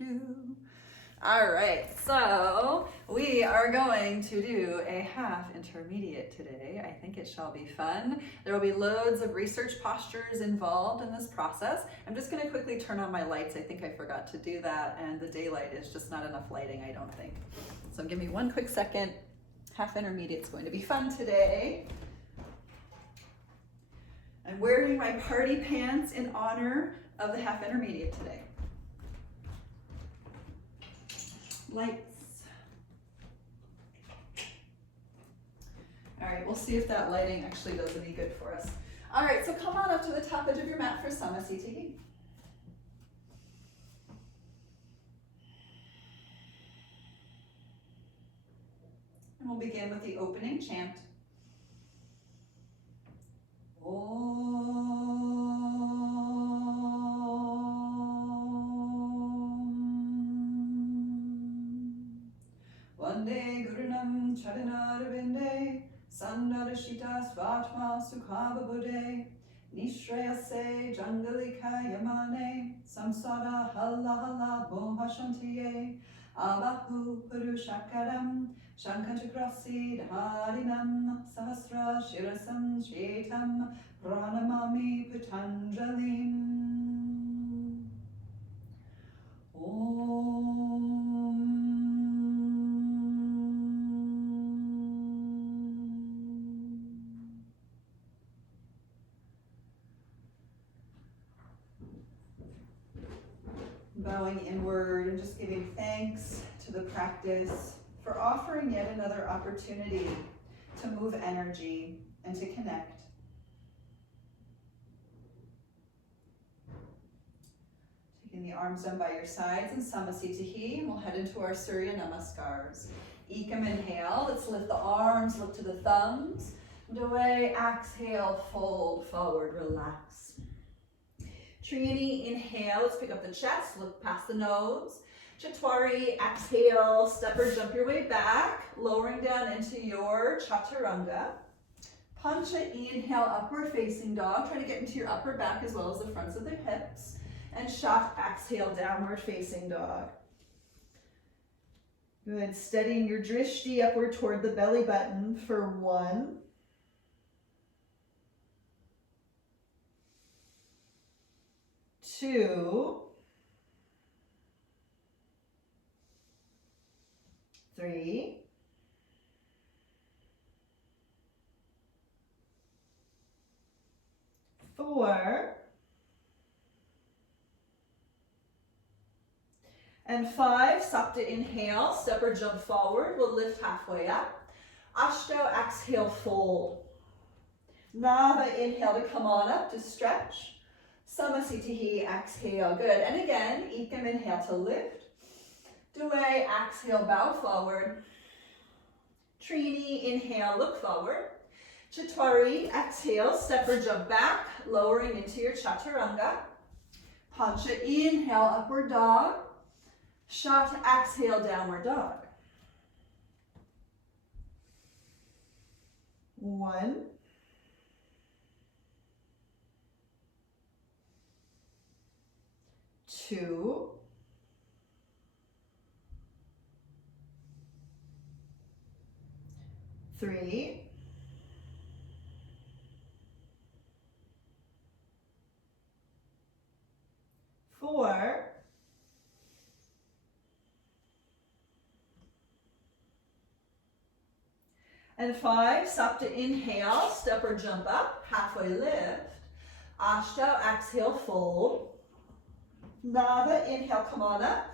All right, so we are going to do a half intermediate today. I think it shall be fun. There will be loads of research postures involved in this process. I'm just going to quickly turn on my lights. I think I forgot to do that, and the daylight is just not enough lighting, I don't think. So give me one quick second. Half intermediate's going to be fun today. I'm wearing my party pants in honor of the half intermediate today. Lights. All right, we'll see if that lighting actually does any good for us. All right, so come on up to the top edge of your mat for Savasana. And we'll begin with the opening chant. Vande Gurunam Charanarvinde Sandarashita Svatma Sukhavabhude Nishrayase Jangalika Yamane Samsara Halla Halla Mohashantiye Abahu Purushakaram Shankanchakrasi Dharinam Sahasra Shirasam Shetam Pranamami Putanjalim. Bowing inward and just giving thanks to the practice for offering yet another opportunity to move energy and to connect. Taking the arms down by your sides in Samasthiti, and we'll head into our Surya Namaskars. Ekam inhale, let's lift the arms, look to the thumbs. Doi, exhale, fold forward, relax. Trini, inhale, let's pick up the chest, look past the nose. Chatwari, exhale, step or jump your way back, lowering down into your Chaturanga. Pancha, inhale, upward facing dog. Try to get into your upper back as well as the fronts of the hips. And Shat, exhale, downward facing dog. Good, steadying your drishti upward toward the belly button for 1. 2. 3. 4. And 5. Sapta, inhale, step or jump forward. We'll lift halfway up. Ashto, exhale, fold. Nava, inhale to come on up to stretch. Samasthiti, exhale, good. And again, Ekam, inhale to lift. Due, exhale, bow forward. Trini, inhale, look forward. Chatwari, exhale, step or jump back, lowering into your Chaturanga. Pancha, inhale, upward dog. Shat, exhale, downward dog. 1. 2. 3. 4. And 5, Sapta, inhale, step or jump up, halfway lift. Ashta, exhale, fold. Nava, inhale, come on up.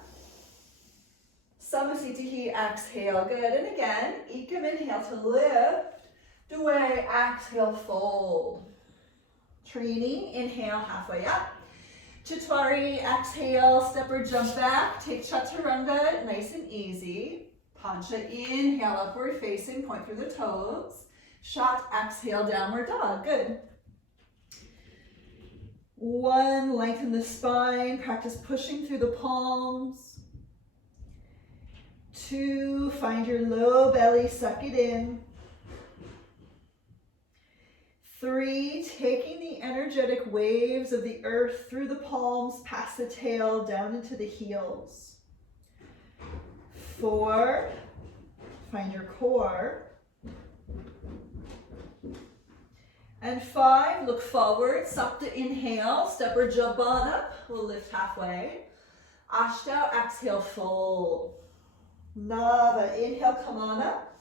Samasthiti, exhale, good. And again, Ekam, inhale to lift. Due, exhale, fold. Trini, inhale, halfway up. Chatwari, exhale, step or jump back. Take Chaturanga, nice and easy. Pancha, inhale, upward facing, point through the toes. Shat, exhale, downward dog, good. 1, lengthen the spine, practice pushing through the palms. 2, find your low belly, suck it in. 3, taking the energetic waves of the earth through the palms, past the tail, down into the heels. 4, find your core. And 5, look forward, Sapta, inhale, step or jump on up, we'll lift halfway. Ashta, exhale, fold. Nava, inhale, come on up.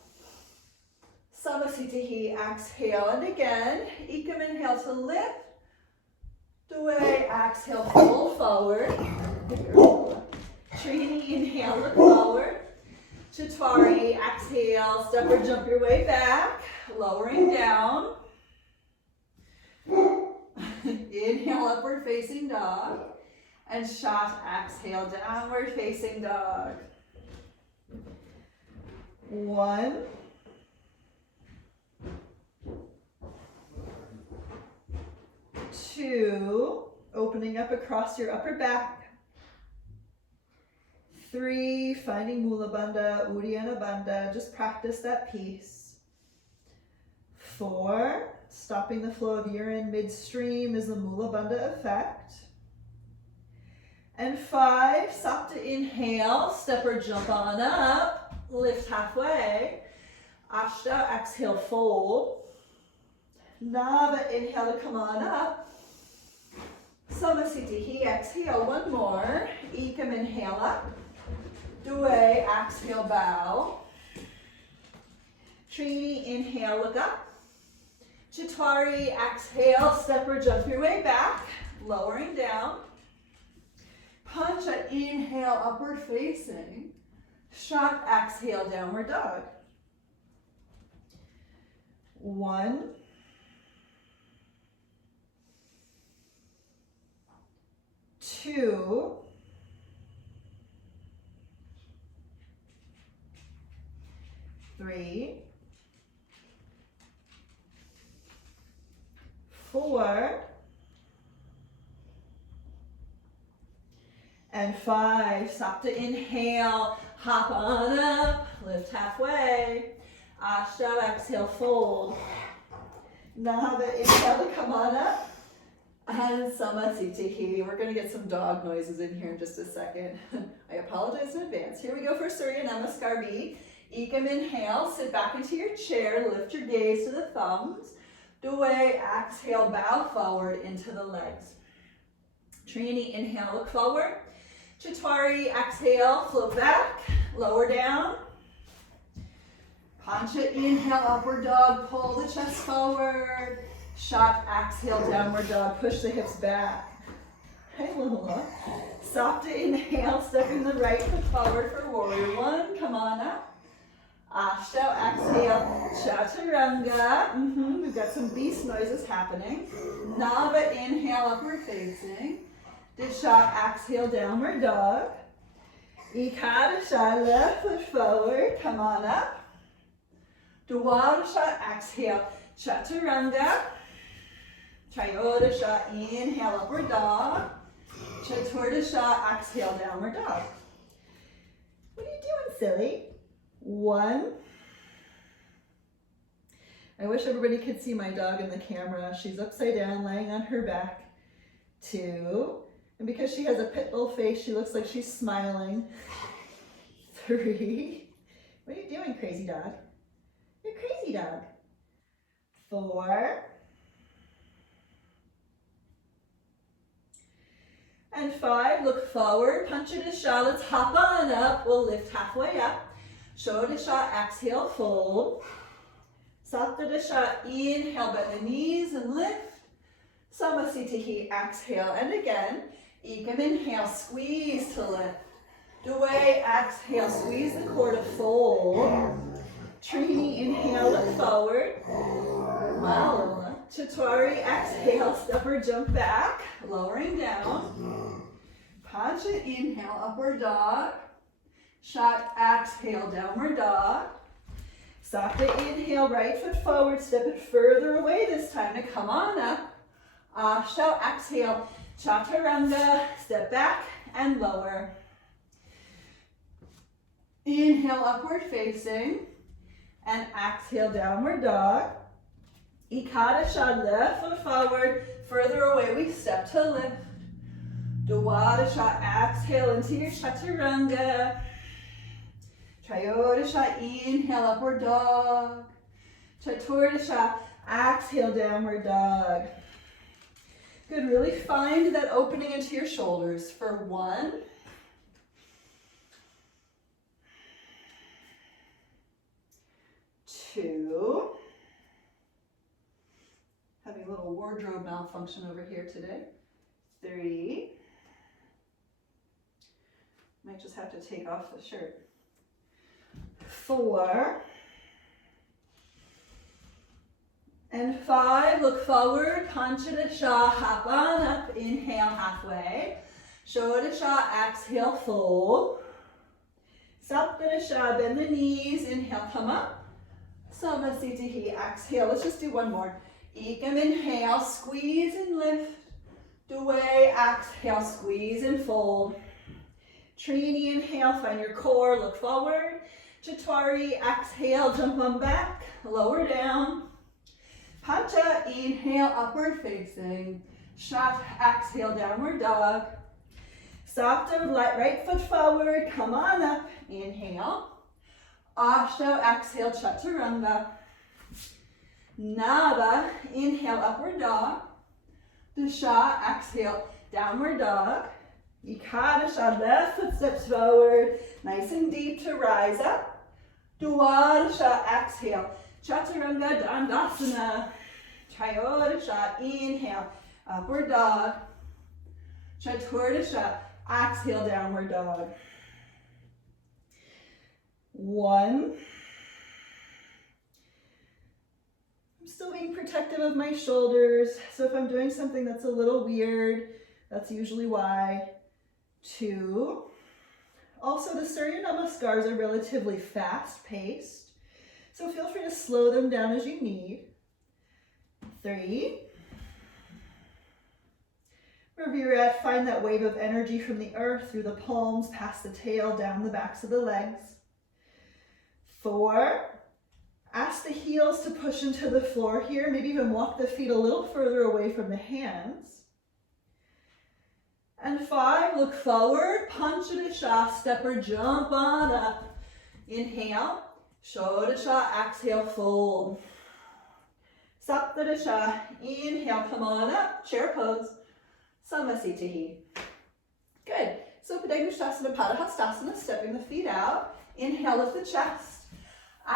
Samasthiti, exhale, and again, Ekam, inhale to lift. Dway, exhale, fold forward. Trini, inhale, look forward. Chatwari, exhale, step or jump your way back, lowering down. Inhale, upward facing dog. And shot, exhale, downward facing dog. 1. 2, opening up across your upper back. 3, finding Mula Bandha, Uddiyana Bandha, just practice that piece. 4, stopping the flow of urine midstream is the Mula Bandha effect. And 5, Sapta, inhale, step or jump on up, lift halfway. Ashta, exhale, fold. Nava, inhale to come on up. Samasthiti, exhale, one more. Ekam, inhale up. Dway, exhale, bow. Trini, inhale, look up. Chatwari, exhale, step or jump your way back, lowering down. Pancha, inhale, upward facing. Shot, exhale, downward dog. 1. 2. 3. 4. And 5, Sapta, inhale, hop on up, lift halfway. Ashta, exhale, fold. Nava, inhale to come on up. And Samasthiti. We're going to get some dog noises in here in just a second. I apologize in advance. Here we go for Surya Namaskar B. Ekam, inhale, sit back into your chair, lift your gaze to the thumbs. Dway, exhale, bow forward into the legs. Trini, inhale, look forward. Chatwari, exhale, float back, lower down. Pancha, inhale, upward dog, pull the chest forward. Shot, exhale, downward dog, push the hips back. Hey, Lola. Sapta, inhale, stepping the right foot forward for warrior 1. Come on up. Ashta, exhale, chaturanga. We've got some beast noises happening. Nava, inhale, upward facing. Disha, exhale, downward dog. Ekadasha, left foot forward, come on up. Dwadasha, exhale, chaturanga. Trayodasha, inhale, upward dog. Chaturdasha, exhale, downward dog. What are you doing, silly? 1. I wish everybody could see my dog in the camera. She's upside down, laying on her back. 2. And because she has a pit bull face, she looks like she's smiling. 3. What are you doing, crazy dog? You're a crazy dog. 4. And 5, look forward, Panchadasha, let's hop on up. We'll lift halfway up. Shodasha, exhale, fold. Saptadasha, inhale, bend the knees and lift. Samasthiti, exhale, and again. Ekam, inhale, squeeze to lift. Dway, exhale, squeeze the core to fold. Trini, inhale, look forward. Wow, Lola. Chatwari, exhale, step or jump back, lowering down. Pancha, inhale, upward dog. Shot, exhale, downward dog. Sapta, inhale, right foot forward, step it further away this time to come on up. Ashta, exhale, chaturanga, step back and lower. Inhale, upward facing, and exhale, downward dog. Ekadasha, left foot forward. Further away, we step to lift. Dwadasha, exhale into your chaturanga. Trayodasha, inhale, upward dog. Chaturdasha, exhale, downward dog. Good, really find that opening into your shoulders for 1, 2, having a little wardrobe malfunction over here today, 3, might just have to take off the shirt, 4, and 5, look forward, Panchadasha, hop on up, inhale halfway, Shodasha, exhale, fold, Saptadasha, bend the knees, inhale, come up, Samasthiti, exhale, let's just do one more, Ekam, inhale, squeeze and lift, Dway, exhale, squeeze and fold, Trini, inhale, find your core, look forward, Chatwari, exhale, jump on back, lower down, Pancha, inhale, upward facing. Shat, exhale, downward dog. Sapta, right foot forward, come on up, inhale. Ashto, exhale, chaturanga. Nava, inhale, upward dog. Dasha, exhale, downward dog. Ekadasha, left foot steps forward, nice and deep to rise up. Dwadasha, exhale. Chaturanga, Dandasana. Trayodasha, inhale, upward dog. Chaturdasha, exhale, downward dog. 1. I'm still being protective of my shoulders, so if I'm doing something that's a little weird, that's usually why. 2. Also, the Surya Namaskars are relatively fast-paced, so feel free to slow them down as you need. 3. Wherever you're at, find that wave of energy from the earth through the palms, past the tail, down the backs of the legs. 4. Ask the heels to push into the floor here, maybe even walk the feet a little further away from the hands. And 5, look forward, Panchadasha, step or jump on up. Inhale, Shodasha, exhale, fold. Saptadasha, inhale, come on up, chair pose. Samasthiti. Good. So Padangusthasana, Padahastasana, stepping the feet out. Inhale, lift the chest.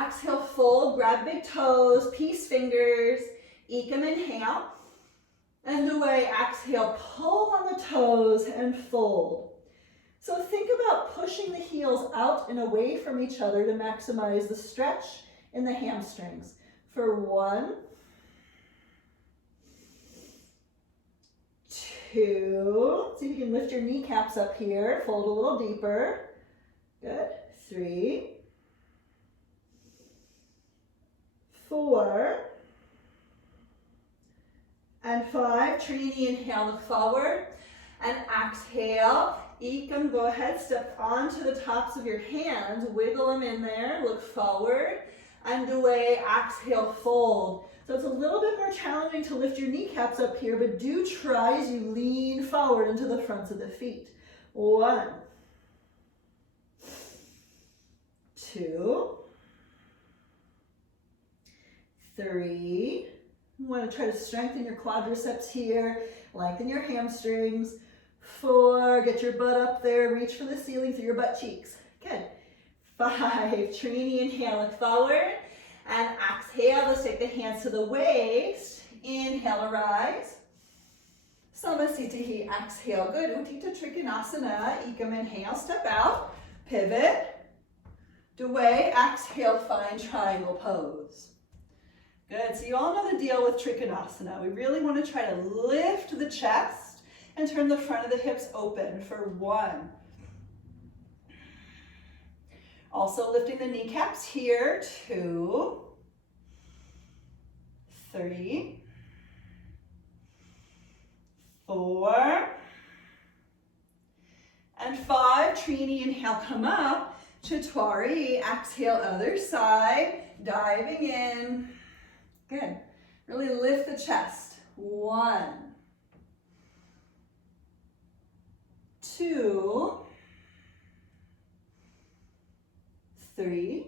Exhale, fold, grab big toes, peace fingers. Ekam, inhale. And away, exhale, pull on the toes and fold. So think about pushing the heels out and away from each other to maximize the stretch in the hamstrings. For 1, 2, see if you can lift your kneecaps up here, fold a little deeper. Good. 3, 4, and 5. Trini, inhale, look forward, and exhale. Ekam, go ahead, step onto the tops of your hands, wiggle them in there, look forward, and away, exhale, fold. So it's a little bit more challenging to lift your kneecaps up here, but do try as you lean forward into the fronts of the feet. 1, 2, 3. You want to try to strengthen your quadriceps here, lengthen your hamstrings. 4, get your butt up there, reach for the ceiling through your butt cheeks. Good. 5, Trini, inhale, look forward. And exhale, let's take the hands to the waist. Inhale, arise. Samasthiti, exhale. Good. Utthita Trikonasana. Ekam, inhale, step out. Pivot. Dway, exhale, find triangle pose. Good. So you all know the deal with Trikonasana. We really want to try to lift the chest and turn the front of the hips open for 1. Also lifting the kneecaps here, 2, 3, 4, and 5. Trini, inhale, come up. Chatwari, exhale, other side, diving in. Good. Really lift the chest. 1, 2, 3,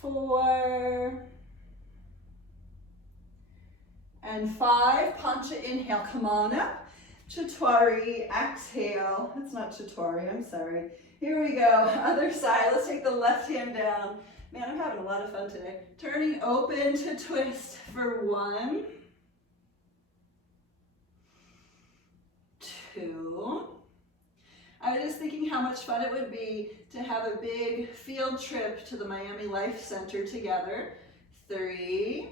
4, and 5. Pancha inhale, come on up. Chaturanga, exhale. It's not Chaturanga, I'm sorry. Here we go, other side. Let's take the left hand down. Man, I'm having a lot of fun today. Turning open to twist for 1, 2. I was just thinking how much fun it would be to have a big field trip to the Miami Life Center together. 3.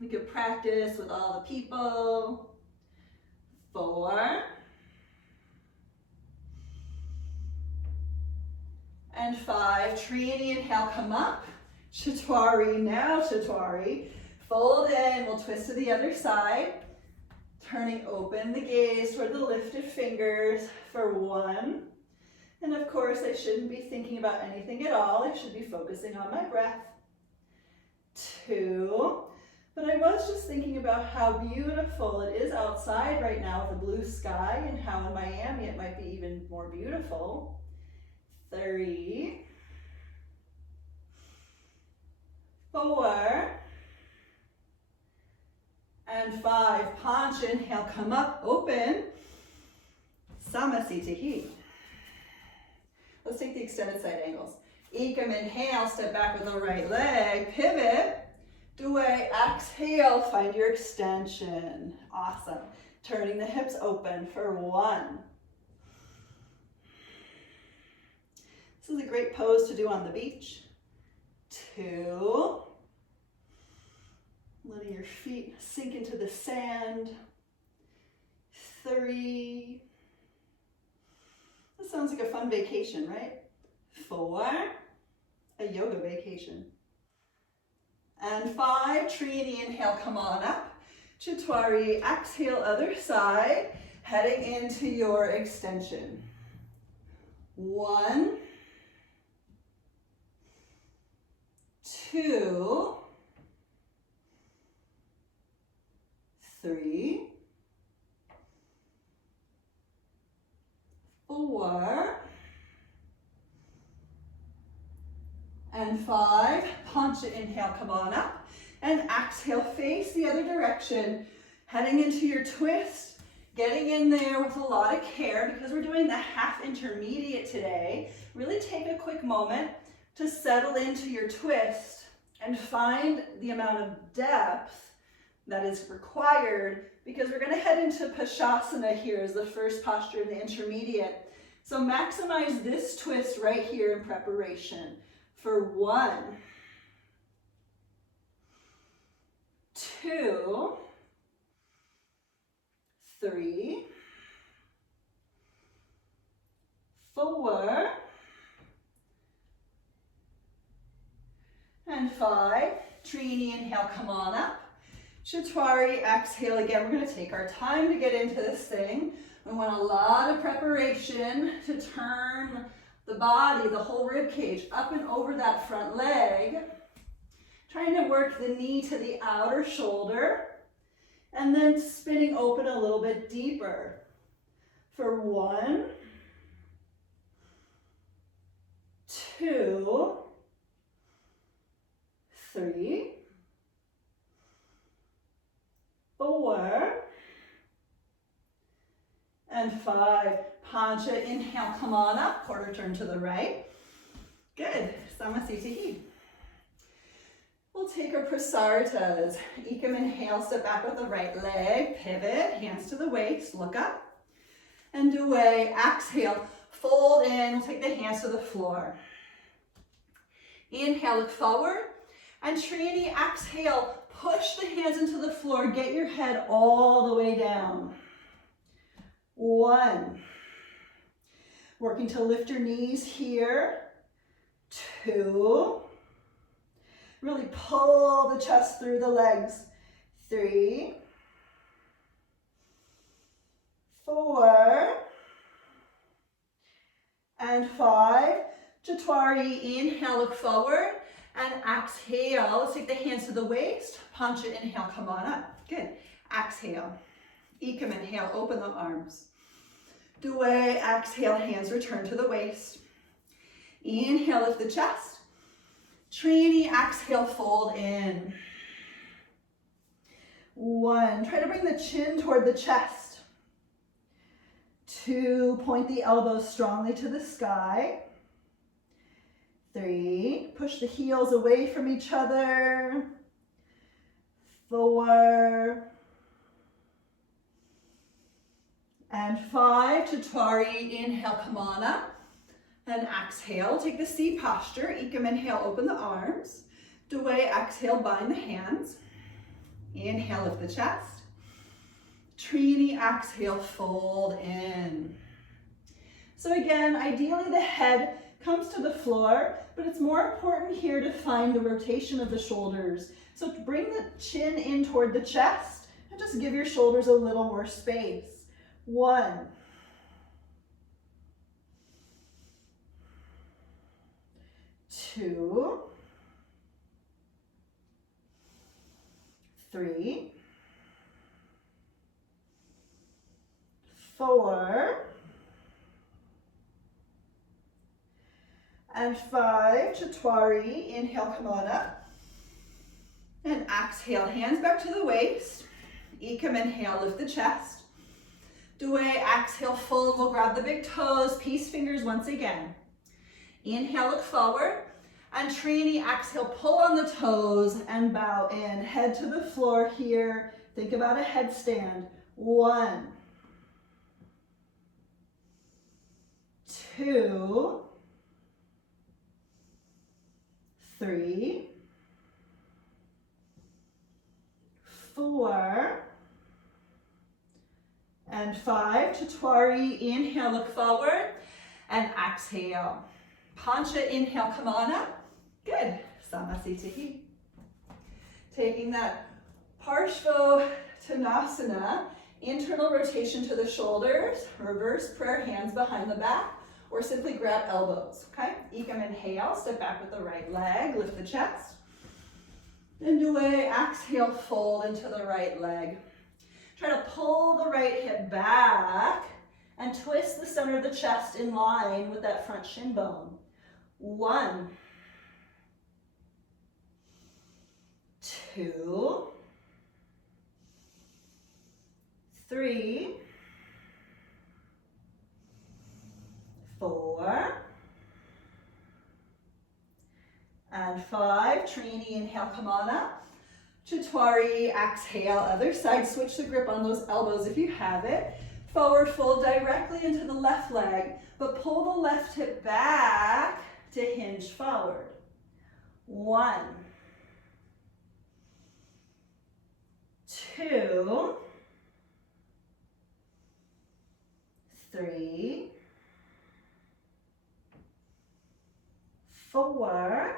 We could practice with all the people. 4. And 5. Trini, inhale, come up. Chaturanga, now Chaturanga. Fold in, we'll twist to the other side. Turning open the gaze toward the lifted fingers for 1. And of course, I shouldn't be thinking about anything at all. I should be focusing on my breath. 2. But I was just thinking about how beautiful it is outside right now with the blue sky, and how in Miami it might be even more beautiful. 3, 4, and 5. Pancha, inhale, come up, open. Samasthiti. Let's take the extended side angles. Ekam, inhale, step back with the right leg, pivot. Due, exhale, find your extension. Awesome. Turning the hips open for 1. This is a great pose to do on the beach. 2. Letting your feet sink into the sand. 3. This sounds like a fun vacation, right? 4. A yoga vacation. And 5, Trini, inhale, come on up. Chaturanga, exhale, other side, heading into your extension. 1, 2, 3, 4, and 5. Pancha, inhale, come on up. And exhale, face the other direction. Heading into your twist. Getting in there with a lot of care because we're doing the half intermediate today. Really take a quick moment to settle into your twist and find the amount of depth that is required, because we're going to head into Pashasana here as the first posture in the intermediate. So maximize this twist right here in preparation for 1, 2, 3, 4, and 5. Trini, inhale, come on up. Chaturanga, exhale again. We're going to take our time to get into this thing. We want a lot of preparation to turn the body, the whole rib cage, up and over that front leg. Trying to work the knee to the outer shoulder. And then spinning open a little bit deeper. For 1, 2, 3, 4, and 5. Pancha, inhale, come on up, quarter turn to the right. Good, Samasthiti. We'll take our prasartas. Ekam, inhale, step back with the right leg, pivot, hands to the waist, look up. And away, exhale, fold in, we'll take the hands to the floor. Inhale, look forward. And Trini, exhale, push the hands into the floor, get your head all the way down. 1. Working to lift your knees here. 2. Really pull the chest through the legs. 3, 4, and 5. Chaturanga, inhale, look forward. And exhale, let's take the hands to the waist. Pancha, inhale, come on up. Good. Exhale. Ekam, inhale, open the arms. Due, exhale, hands return to the waist. Inhale, lift the chest. Trini, exhale, fold in. 1, try to bring the chin toward the chest. 2, point the elbows strongly to the sky. 3, push the heels away from each other. 4, and 5, Chaturanga, inhale, come on up. And exhale, take the C posture. Ekam, inhale, open the arms. Due, exhale, bind the hands. Inhale, lift the chest. Trini, exhale, fold in. So again, ideally the head comes to the floor, but it's more important here to find the rotation of the shoulders. So bring the chin in toward the chest and just give your shoulders a little more space. 1, 2, 3, 4, and 5, Chaturanga, inhale, come on up. And exhale, hands back to the waist. Ekam, inhale, lift the chest. Due, exhale, fold, we'll grab the big toes, peace fingers once again. Inhale, look forward. And Trini, exhale, pull on the toes and bow in. Head to the floor here. Think about a headstand. 1, 2, 3, 4, and 5. Chaturanga, inhale, look forward. And exhale. Pancha, inhale, come on up. Good. Samasthiti. Taking that Parshvottanasana, internal rotation to the shoulders, reverse prayer, hands behind the back, or simply grab elbows, okay? Ekam, inhale, step back with the right leg, lift the chest. And Due, exhale, fold into the right leg. Try to pull the right hip back and twist the center of the chest in line with that front shin bone. 1, 2, 3, 4, and 5. Trini, inhale, come on up. Chaturanga, exhale, other side. Switch the grip on those elbows if you have it. Forward fold directly into the left leg, but pull the left hip back to hinge forward. 1, 2, 3, 4,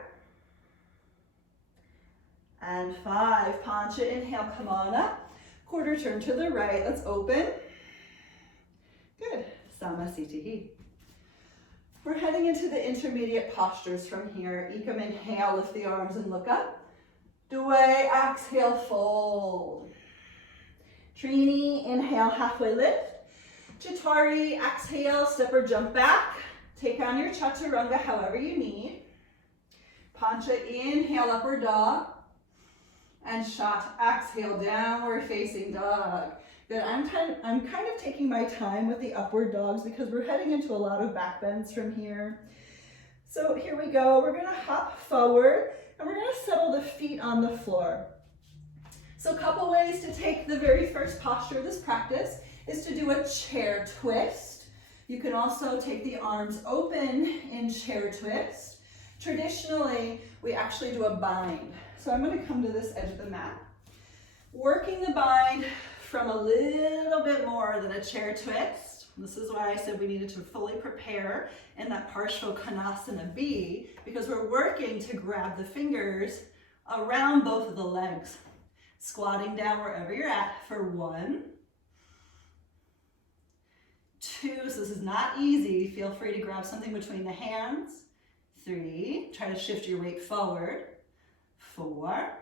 and 5. Pancha, inhale, come on up. Quarter turn to the right. Let's open. Good. Samasthiti. We're heading into the intermediate postures from here. Ekam, inhale, lift the arms and look up. Due, exhale, fold. Trini, inhale, halfway lift. Chaturanga, exhale, step or jump back. Take on your chaturanga however you need. Pancha, inhale, upward dog. And Shat, exhale, downward facing dog. Good. I'm kind of taking my time with the upward dogs because we're heading into a lot of back bends from here. So here we go. We're going to hop forward and we're going to settle the feet on the floor. So a couple ways to take the very first posture of this practice is to do a chair twist. You can also take the arms open in chair twist. Traditionally, we actually do a bind. So I'm going to come to this edge of the mat. Working the bind from a little bit more than a chair twist. This is why I said we needed to fully prepare in that Parshvottanasana B, because we're working to grab the fingers around both of the legs. Squatting down wherever you're at for 1, 2, so this is not easy. Feel free to grab something between the hands. 3, try to shift your weight forward. 4,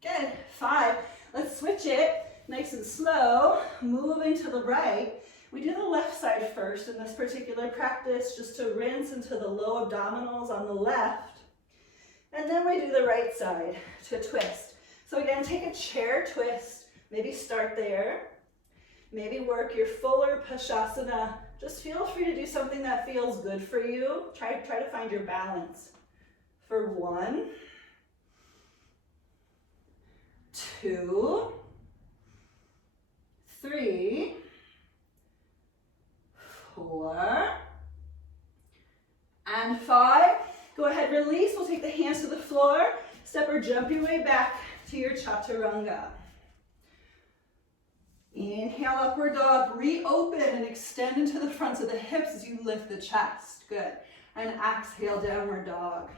good. 5, let's switch it, nice and slow, moving to the right. We do the left side first in this particular practice, just to rinse into the low abdominals on the left. And then we do the right side to twist. So again, take a chair twist, maybe start there. Maybe work your fuller Pashasana. Just feel free to do something that feels good for you. Try to find your balance. For 1, 2, 3, 4, and 5. Go ahead, release. We'll take the hands to the floor. Step or jump your way back to your Chaturanga. Inhale, upward dog. Reopen and extend into the fronts of the hips as you lift the chest. Good. And exhale, downward dog.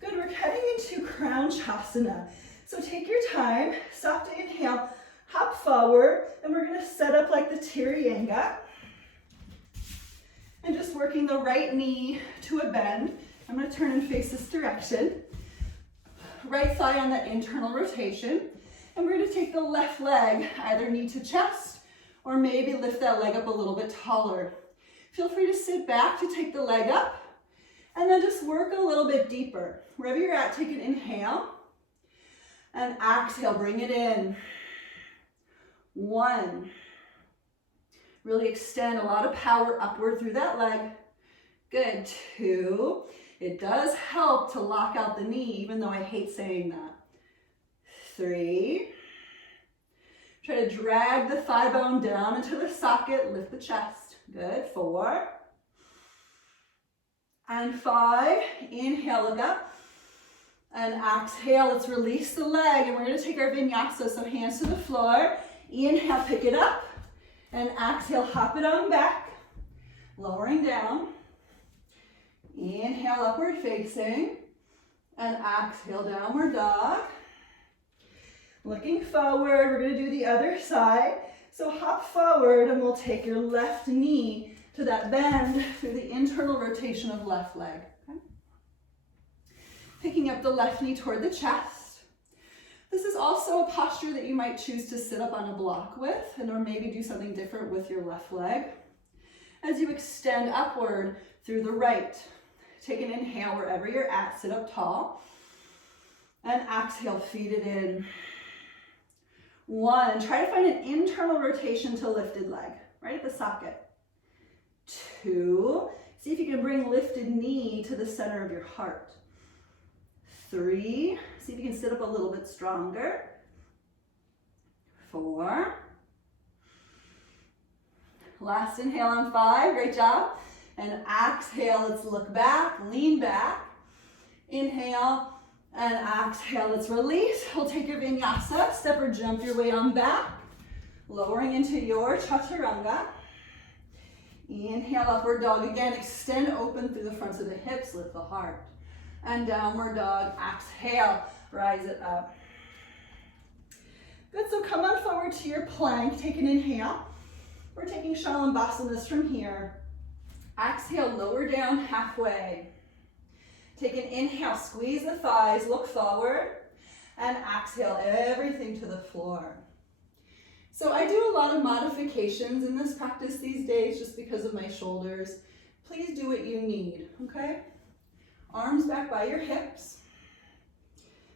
Good. We're heading into Crown Chasana. So take your time. Stop to inhale. Hop forward. And we're going to set up like the Tirayanga. And just working the right knee to a bend. I'm going to turn and face this direction. Right thigh on that internal rotation. And we're going to take the left leg, either knee to chest, or maybe lift that leg up a little bit taller. Feel free to sit back to take the leg up, and then just work a little bit deeper. Wherever you're at, take an inhale, and exhale, bring it in. 1. Really extend a lot of power upward through that leg. Good. 2. It does help to lock out the knee, even though I hate saying that. 3. Try to drag the thigh bone down into the socket, lift the chest. Good. 4. And 5. Inhale, look up. And exhale, let's release the leg. And we're going to take our vinyasa, so hands to the floor. Inhale, pick it up. And exhale, hop it on back. Lowering down. Inhale, upward facing. And exhale, downward dog. Looking forward, we're going to do the other side. So hop forward and we'll take your left knee to that bend through the internal rotation of left leg. Okay? Picking up the left knee toward the chest. This is also a posture that you might choose to sit up on a block with, and or maybe do something different with your left leg. As you extend upward through the right, take an inhale wherever you're at, sit up tall, and exhale, feed it in. 1, try to find an internal rotation to lifted leg, right at the socket. 2, see if you can bring lifted knee to the center of your heart. 3, see if you can sit up a little bit stronger. 4, last inhale on 5, great job. And exhale, let's look back, lean back. Inhale. And exhale, let's release. We'll take your vinyasa, step or jump your way on back, lowering into your chaturanga. Inhale, upward dog again, extend open through the fronts of the hips, lift the heart. And downward dog, exhale, rise it up. Good, so come on forward to your plank, take an inhale. We're taking Shalambasanas from here. Exhale, lower down halfway. Take an inhale, squeeze the thighs, look forward, and exhale everything to the floor. So I do a lot of modifications in this practice these days just because of my shoulders. Please do what you need, okay? Arms back by your hips.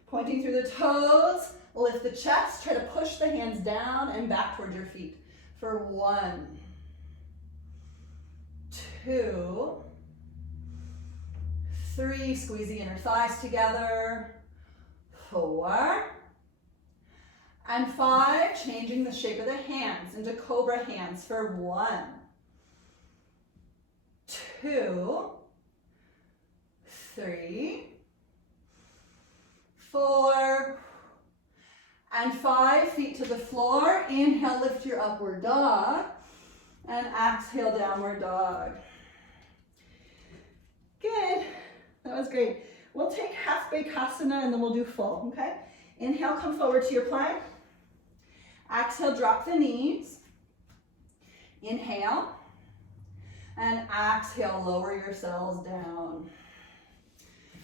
Pointing through the toes, lift the chest, try to push the hands down and back towards your feet. For 1, 2, 3, squeeze the inner thighs together. 4, and 5, changing the shape of the hands into cobra hands for 1, 2, 3, 4, and 5, feet to the floor. Inhale, lift your upward dog, and exhale, downward dog. Good. That was great. We'll take half Bakasana and then we'll do full, okay? Inhale, come forward to your plank. Exhale, drop the knees. Inhale. And exhale, lower yourselves down.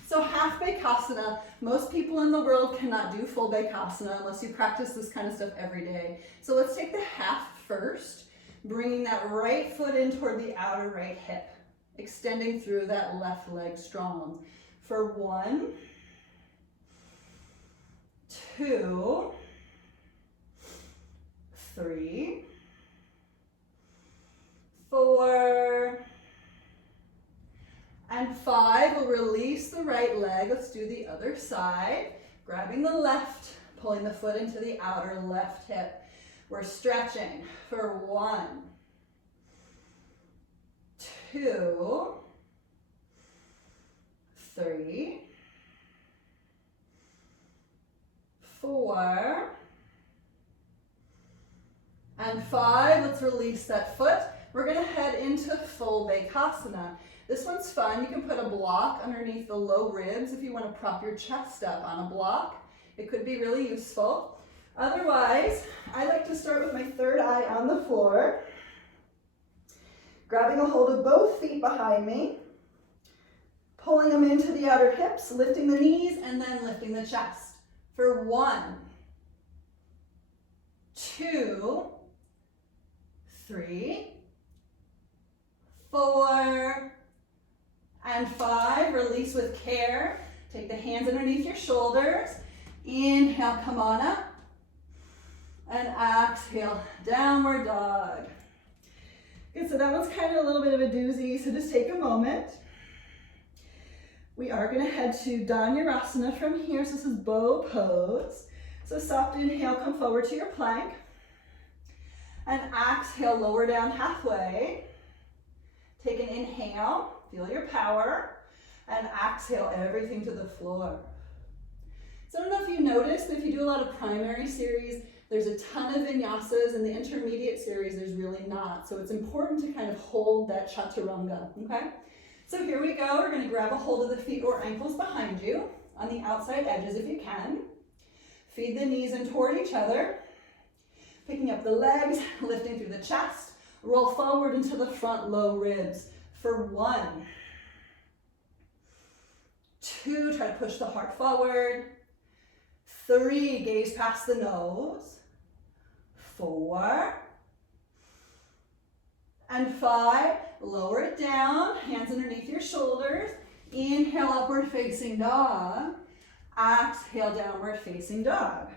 So half Bakasana, most people in the world cannot do full Bakasana unless you practice this kind of stuff every day. So let's take the half first, bringing that right foot in toward the outer right hip, extending through that left leg strong. For 1, 2, 3, 4, and 5. We'll release the right leg. Let's do the other side. Grabbing the left, pulling the foot into the outer left hip. We're stretching for 1, 2, 3, 4, and 5. Let's release that foot. We're going to head into full Bakasana. This one's fun. You can put a block underneath the low ribs if you want to prop your chest up on a block. It could be really useful. Otherwise, I like to start with my third eye on the floor, grabbing a hold of both feet behind me, pulling them into the outer hips, lifting the knees, and then lifting the chest. For 1, 2, 3, 4, and 5. Release with care. Take the hands underneath your shoulders. Inhale, come on up. And exhale, downward dog. Good, so that one's kind of a little bit of a doozy, so just take a moment. We are going to head to Dhanurasana from here, so this is bow pose. So soft inhale, come forward to your plank. And exhale, lower down halfway. Take an inhale, feel your power, and exhale everything to the floor. So I don't know if you noticed, but if you do a lot of primary series, there's a ton of vinyasas. In the intermediate series, there's really not. So it's important to kind of hold that chaturanga, okay? So here we go. We're going to grab a hold of the feet or ankles behind you on the outside edges if you can. Feed the knees in toward each other. Picking up the legs, lifting through the chest. Roll forward into the front low ribs. For 1, 2, try to push the heart forward. 3, gaze past the nose. 4, and 5, lower it down, hands underneath your shoulders. Inhale, upward facing dog. Exhale, downward facing dog.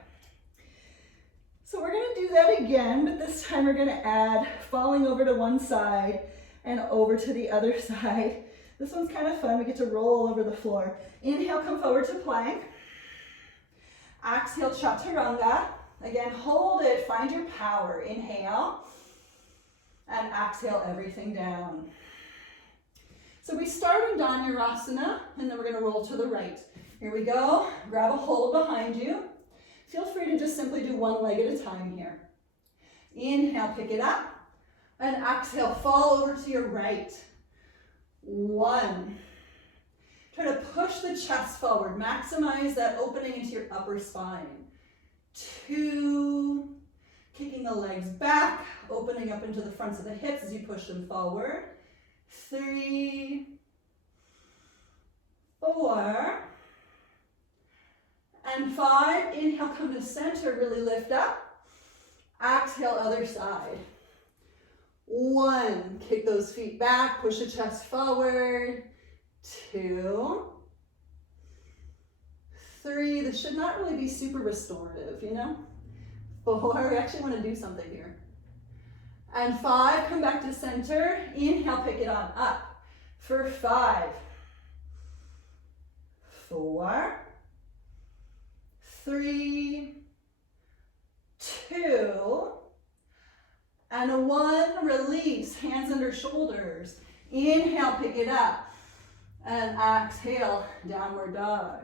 So we're going to do that again, but this time we're going to add falling over to one side and over to the other side. This one's kind of fun. We get to roll all over the floor. Inhale, come forward to plank. Exhale, chaturanga. Again, hold it, find your power. Inhale, and exhale everything down. So we start in Dhanurasana, and then we're going to roll to the right. Here we go. Grab a hold behind you. Feel free to just simply do one leg at a time here. Inhale, pick it up, and exhale, fall over to your right. 1. Try to push the chest forward. Maximize that opening into your upper spine. 2. Kicking the legs back, opening up into the fronts of the hips as you push them forward. 3, 4, and 5. Inhale, come to center, really lift up. Exhale, other side. 1, kick those feet back, push the chest forward. 2, 3, this should not really be super restorative, you know? 4, we actually want to do something here. And 5, come back to center. Inhale, pick it on up. For 5, 4, 3, 2, and 1. Release, hands under shoulders. Inhale, pick it up. And exhale, downward dog.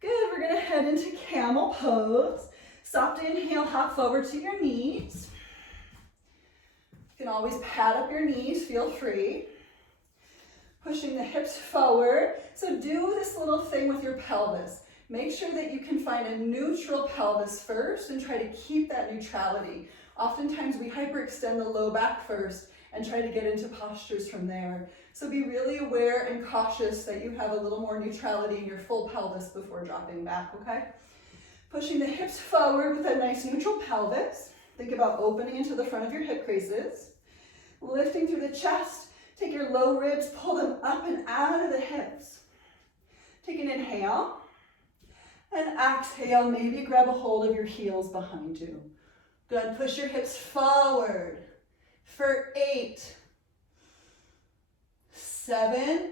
Good, we're gonna head into camel pose. Soft inhale, hop forward to your knees. You can always pad up your knees, feel free. Pushing the hips forward. So do this little thing with your pelvis. Make sure that you can find a neutral pelvis first and try to keep that neutrality. Oftentimes we hyperextend the low back first and try to get into postures from there. So be really aware and cautious that you have a little more neutrality in your full pelvis before dropping back, okay? Pushing the hips forward with a nice neutral pelvis. Think about opening into the front of your hip creases. Lifting through the chest. Take your low ribs, pull them up and out of the hips. Take an inhale. And exhale, maybe grab a hold of your heels behind you. Good, push your hips forward for 8, 7,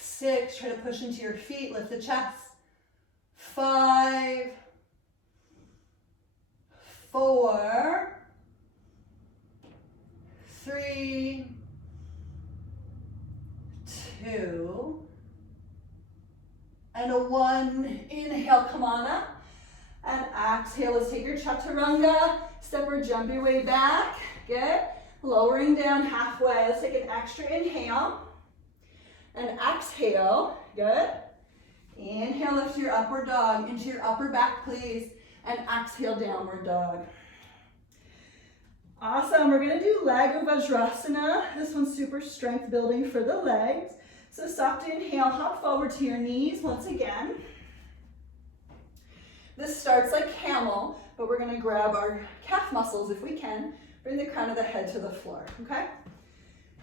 6, try to push into your feet, lift the chest. 5, 4, 3, 2, and a 1. Inhale, come on up. And exhale, let's take your chaturanga. Step or jump your way back. Good. Lowering down halfway. Let's take an extra inhale. And exhale. Good. Inhale, lift your upward dog into your upper back, please. And exhale, downward dog. Awesome. We're going to do leg Vajrasana. This one's super strength building for the legs. So stop to inhale, hop forward to your knees once again. This starts like camel, but we're gonna grab our calf muscles if we can. Bring the crown of the head to the floor, okay?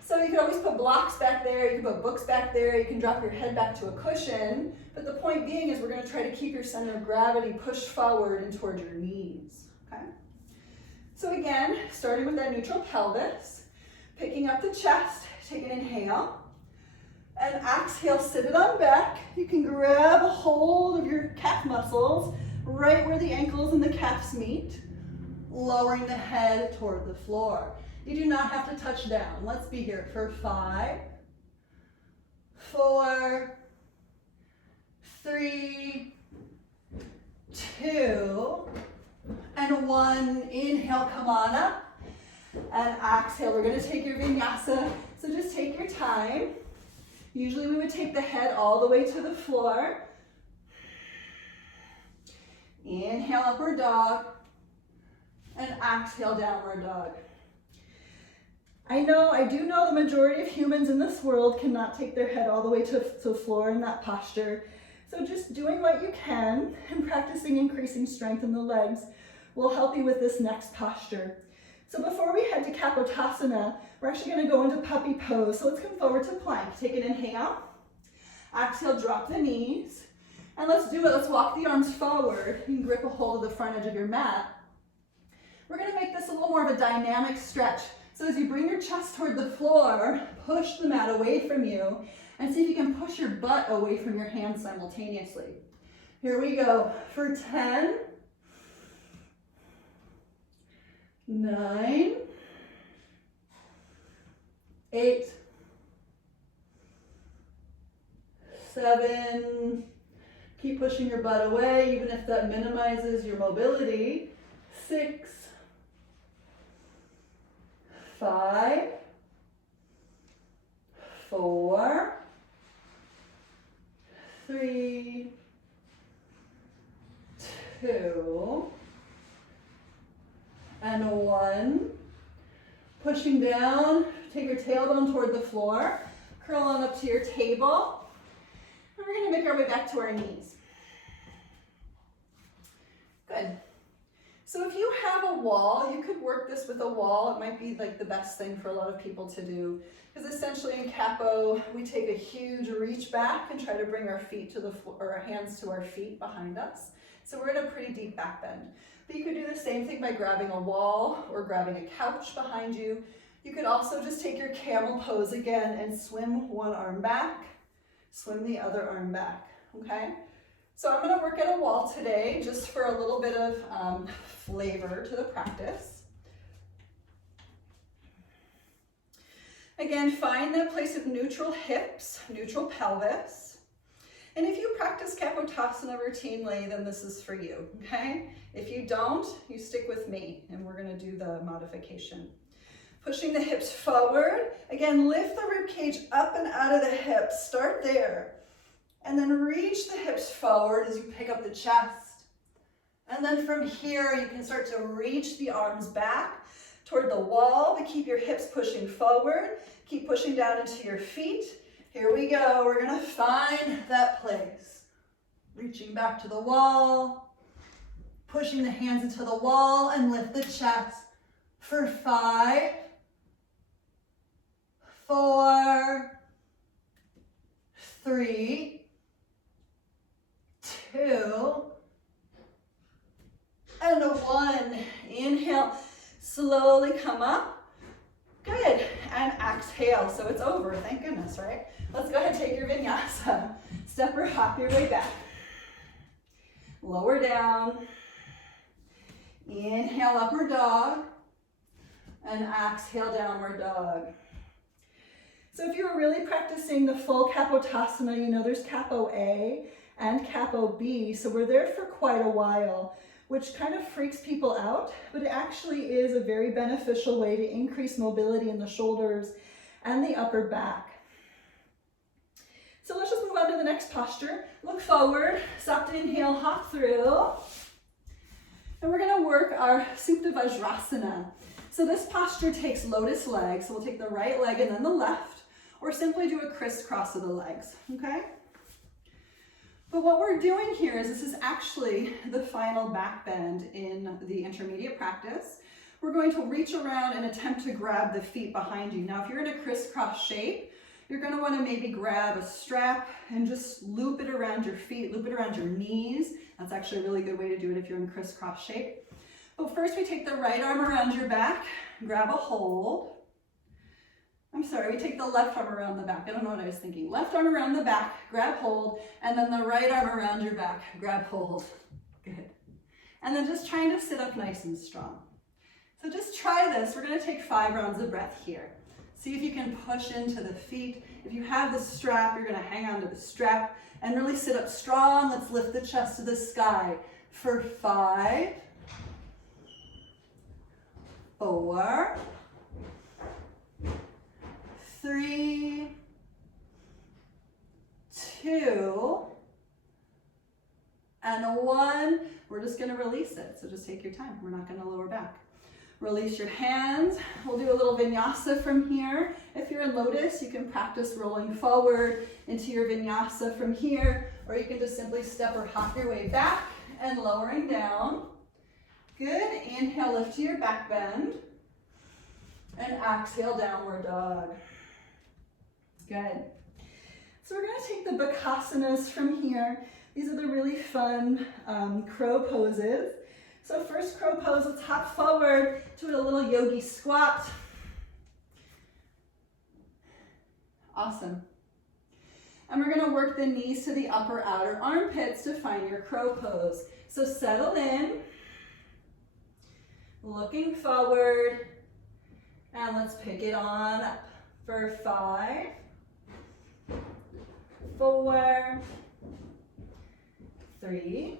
So you can always put blocks back there, you can put books back there, you can drop your head back to a cushion, but the point being is we're gonna try to keep your center of gravity pushed forward and towards your knees, okay? So again, starting with that neutral pelvis, picking up the chest, take an inhale, and exhale, sit it on back. You can grab a hold of your calf muscles right where the ankles and the calves meet, lowering the head toward the floor. You do not have to touch down. Let's be here for 5, 4, 3, 2, and 1. Inhale, come on up. And exhale, we're gonna take your vinyasa. So just take your time. Usually we would take the head all the way to the floor. Inhale, upward dog, and exhale, downward dog. I do know the majority of humans in this world cannot take their head all the way to the floor in that posture. So just doing what you can and practicing increasing strength in the legs will help you with this next posture. So before we head to Kapotasana, we're actually going to go into puppy pose. So let's come forward to plank. Take an inhale. Exhale, drop the knees. And let's do it. Let's walk the arms forward. You can grip a hold of the front edge of your mat. We're going to make this a little more of a dynamic stretch. So as you bring your chest toward the floor, push the mat away from you and see if you can push your butt away from your hands simultaneously. Here we go for 10, 9, 8, 7, keep pushing your butt away, even if that minimizes your mobility. 6, 5, 4, 3, 2, and 1. Pushing down, take your tailbone toward the floor, curl on up to your table. And we're going to make our way back to our knees. Good. So if you have a wall, you could work this with a wall. It might be like the best thing for a lot of people to do. Because essentially in capo, we take a huge reach back and try to bring our feet to the floor, or our hands to our feet behind us. So we're in a pretty deep back bend. But you could do the same thing by grabbing a wall or grabbing a couch behind you. You could also just take your camel pose again and swim one arm back, swim the other arm back, okay? So I'm going to work at a wall today just for a little bit of flavor to the practice. Again, find that place of neutral hips, neutral pelvis. And if you practice Kapotasana routinely, then this is for you, okay? If you don't, you stick with me and we're going to do the modification. Pushing the hips forward. Again, lift the rib cage up and out of the hips. Start there. And then reach the hips forward as you pick up the chest. And then from here, you can start to reach the arms back toward the wall, but keep your hips pushing forward. Keep pushing down into your feet. Here we go. We're gonna find that place. Reaching back to the wall, pushing the hands into the wall and lift the chest for 5, 4, 3, 2, and 1. Inhale, slowly come up. Good, and exhale, so it's over, thank goodness, right? Let's go ahead and take your vinyasa. Step or hop your way back. Lower down. Inhale, upward dog, and exhale, downward dog. So if you were really practicing the full Kapotasana, you know there's Capo A and Capo B, so we're there for quite a while, which kind of freaks people out, but it actually is a very beneficial way to increase mobility in the shoulders and the upper back. So let's just move on to the next posture. Look forward, soft inhale, hop through. And we're gonna work our Supta Vajrasana. So this posture takes lotus legs, so we'll take the right leg and then the left, or simply do a crisscross of the legs, okay? But what we're doing here is this is actually the final back bend in the intermediate practice. We're going to reach around and attempt to grab the feet behind you. Now, if you're in a crisscross shape, you're gonna wanna maybe grab a strap and just loop it around your feet, loop it around your knees. That's actually a really good way to do it if you're in crisscross shape. But first we take the right arm around your back, grab a hold. I'm sorry, we take the left arm around the back. I don't know what I was thinking. Left arm around the back, grab hold, and then the right arm around your back, grab hold. Good. And then just trying to sit up nice and strong. So just try this. We're gonna take 5 rounds of breath here. See if you can push into the feet. If you have the strap, you're gonna hang on to the strap and really sit up strong. Let's lift the chest to the sky for 5, 4, 3, 2, and 1. We're just gonna release it, so just take your time. We're not gonna lower back. Release your hands. We'll do a little vinyasa from here. If you're in lotus, you can practice rolling forward into your vinyasa from here, or you can just simply step or hop your way back and lowering down. Good. Inhale, lift to your back bend, and exhale, downward dog. Good. So we're going to take the Bakasanas from here. These are the really fun crow poses. So first crow pose, let's hop forward to a little yogi squat. Awesome. And we're gonna work the knees to the upper outer armpits to find your crow pose. So settle in, looking forward, and let's pick it on up for 5, 4, 3,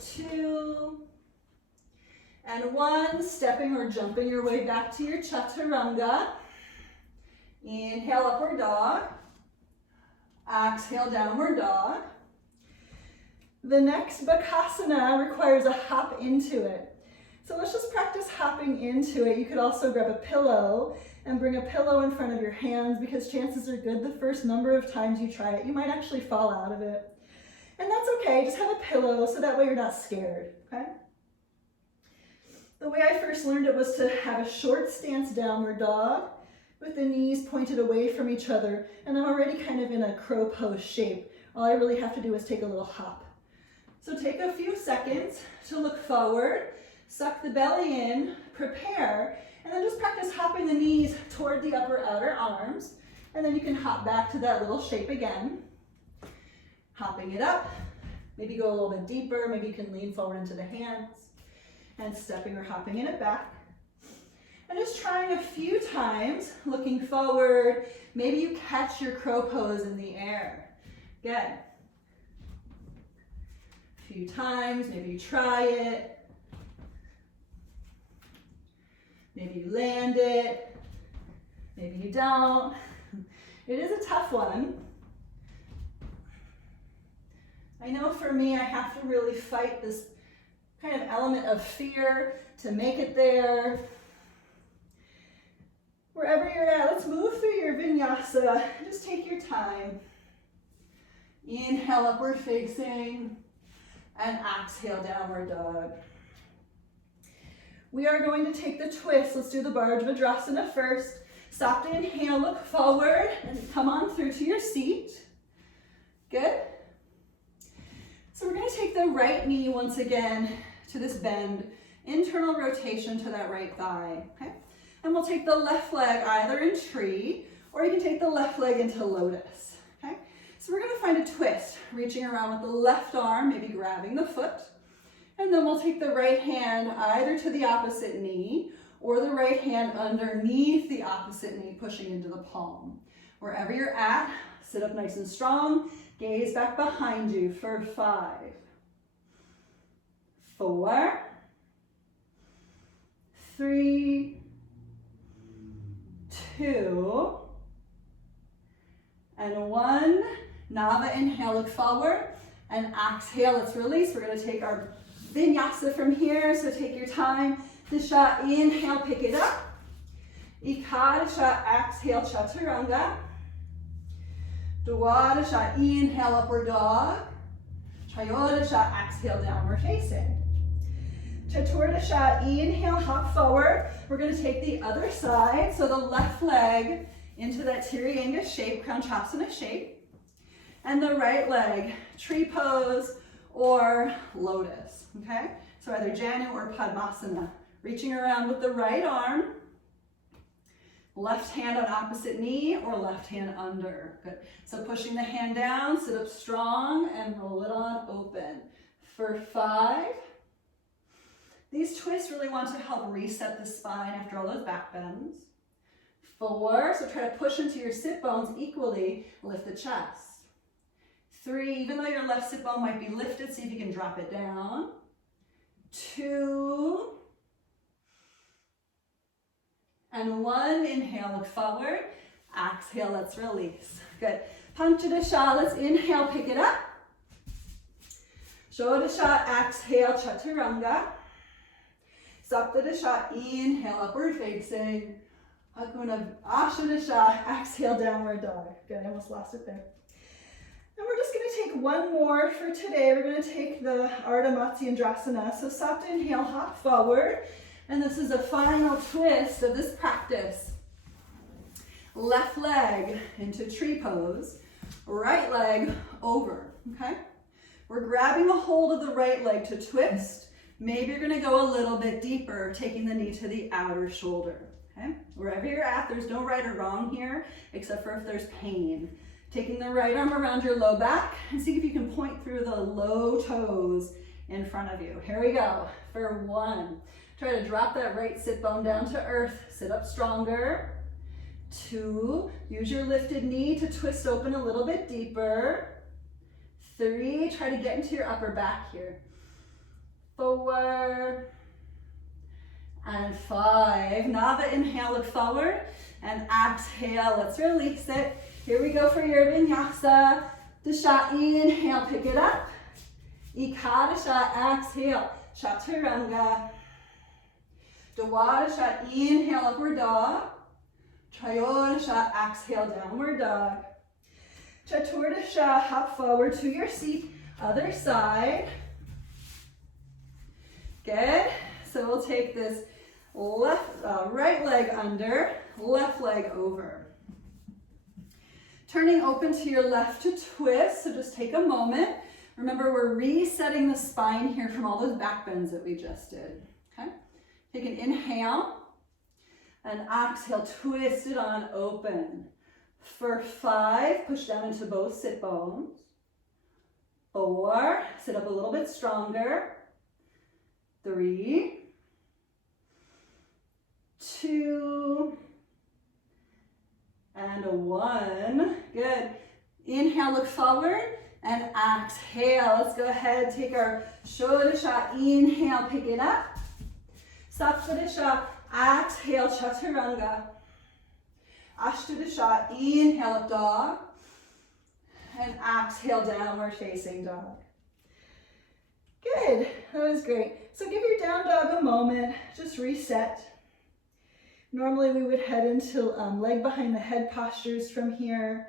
2, and 1. Stepping or jumping your way back to your chaturanga. Inhale, upward dog. Exhale, downward dog. The next Bakasana requires a hop into it. So let's just practice hopping into it. You could also grab a pillow and bring a pillow in front of your hands, because chances are good the first number of times you try it, you might actually fall out of it. And that's okay, just have a pillow so that way you're not scared, okay? The way I first learned it was to have a short stance downward dog with the knees pointed away from each other, and I'm already kind of in a crow pose shape. All I really have to do is take a little hop. So take a few seconds to look forward, suck the belly in, prepare, and then just practice hopping the knees toward the upper outer arms, and then you can hop back to that little shape again. Hopping it up, maybe go a little bit deeper, maybe you can lean forward into the hands, and stepping or hopping in it back. And just trying a few times, looking forward, maybe you catch your crow pose in the air. Good. A few times, maybe you try it. Maybe you land it, maybe you don't. It is a tough one. I know for me, I have to really fight this kind of element of fear to make it there. Wherever you're at, let's move through your vinyasa. Just take your time. Inhale, upward facing, and exhale, downward dog. We are going to take the twist. Let's do the Bhadrasana first. Stop to inhale, look forward, and come on through to your seat. Good. So we're going to take the right knee once again to this bend. Internal rotation to that right thigh. Okay? And we'll take the left leg either in tree, or you can take the left leg into lotus. Okay? So we're going to find a twist, reaching around with the left arm, maybe grabbing the foot. And then we'll take the right hand either to the opposite knee, or the right hand underneath the opposite knee, pushing into the palm. Wherever you're at, sit up nice and strong, gaze back behind you for 5, 4, 3, 2, and 1. Nava, inhale, look forward, and exhale, let's release. We're going to take our vinyasa from here, so take your time. Disha, inhale, pick it up. Ekadasha, exhale, chaturanga. Dwadasha, inhale, upward dog. Trayodasha, exhale, downward facing. Chaturdasha, inhale, hop forward. We're going to take the other side, so the left leg into that Tirayanga shape, Kranchasana shape. And the right leg, tree pose or lotus, okay? So either Janu or Padmasana. Reaching around with the right arm, left hand on opposite knee or left hand under. Good. So pushing the hand down, sit up strong and roll it on open. For 5. These twists really want to help reset the spine after all those back bends. 4, so try to push into your sit bones equally, lift the chest. 3, even though your left sit bone might be lifted, see if you can drop it down. 2, and 1, inhale, look forward. Exhale, let's release. Good. Panchadasha, let's inhale, pick it up. Shodasha, exhale, chaturanga. Saptadasha, inhale, upward facing. Ashadasha, exhale, downward dog. Good, I almost lost it there. And we're just going to take one more for today. We're going to take the Ardha Matsyendrasana. So Sapta, inhale, hop forward. And this is a final twist of this practice. Left leg into tree pose, right leg over, okay? We're grabbing a hold of the right leg to twist. Maybe you're gonna go a little bit deeper, taking the knee to the outer shoulder, okay? Wherever you're at, there's no right or wrong here, except for if there's pain. Taking the right arm around your low back, and see if you can point through the low toes in front of you. Here we go, for 1. Try to drop that right sit bone down to earth. Sit up stronger. 2, use your lifted knee to twist open a little bit deeper. 3, try to get into your upper back here. 4, and 5. Nava, inhale, look forward, and exhale, let's release it. Here we go for your vinyasa. Dasha, inhale, pick it up. Ekadasha, exhale, chaturanga. Dwadasha, inhale, upward dog. Trayodasha, exhale, downward dog. Chaturdasha, hop forward to your seat, other side. Good. So we'll take this right leg under, left leg over. Turning open to your left to twist, so just take a moment. Remember, we're resetting the spine here from all those back bends that we just did, okay? Take an inhale, and exhale, twist it on open. For 5, push down into both sit bones. 4, sit up a little bit stronger. 3, 2, and 1. Good. Inhale, look forward, and exhale. Let's go ahead, take our Shodasha, inhale, pick it up. Saptadasha, exhale, chaturanga. Ashtadasha, inhale, up dog. And exhale, downward facing dog. Good, that was great. So give your down dog a moment, just reset. Normally we would head into leg behind the head postures from here,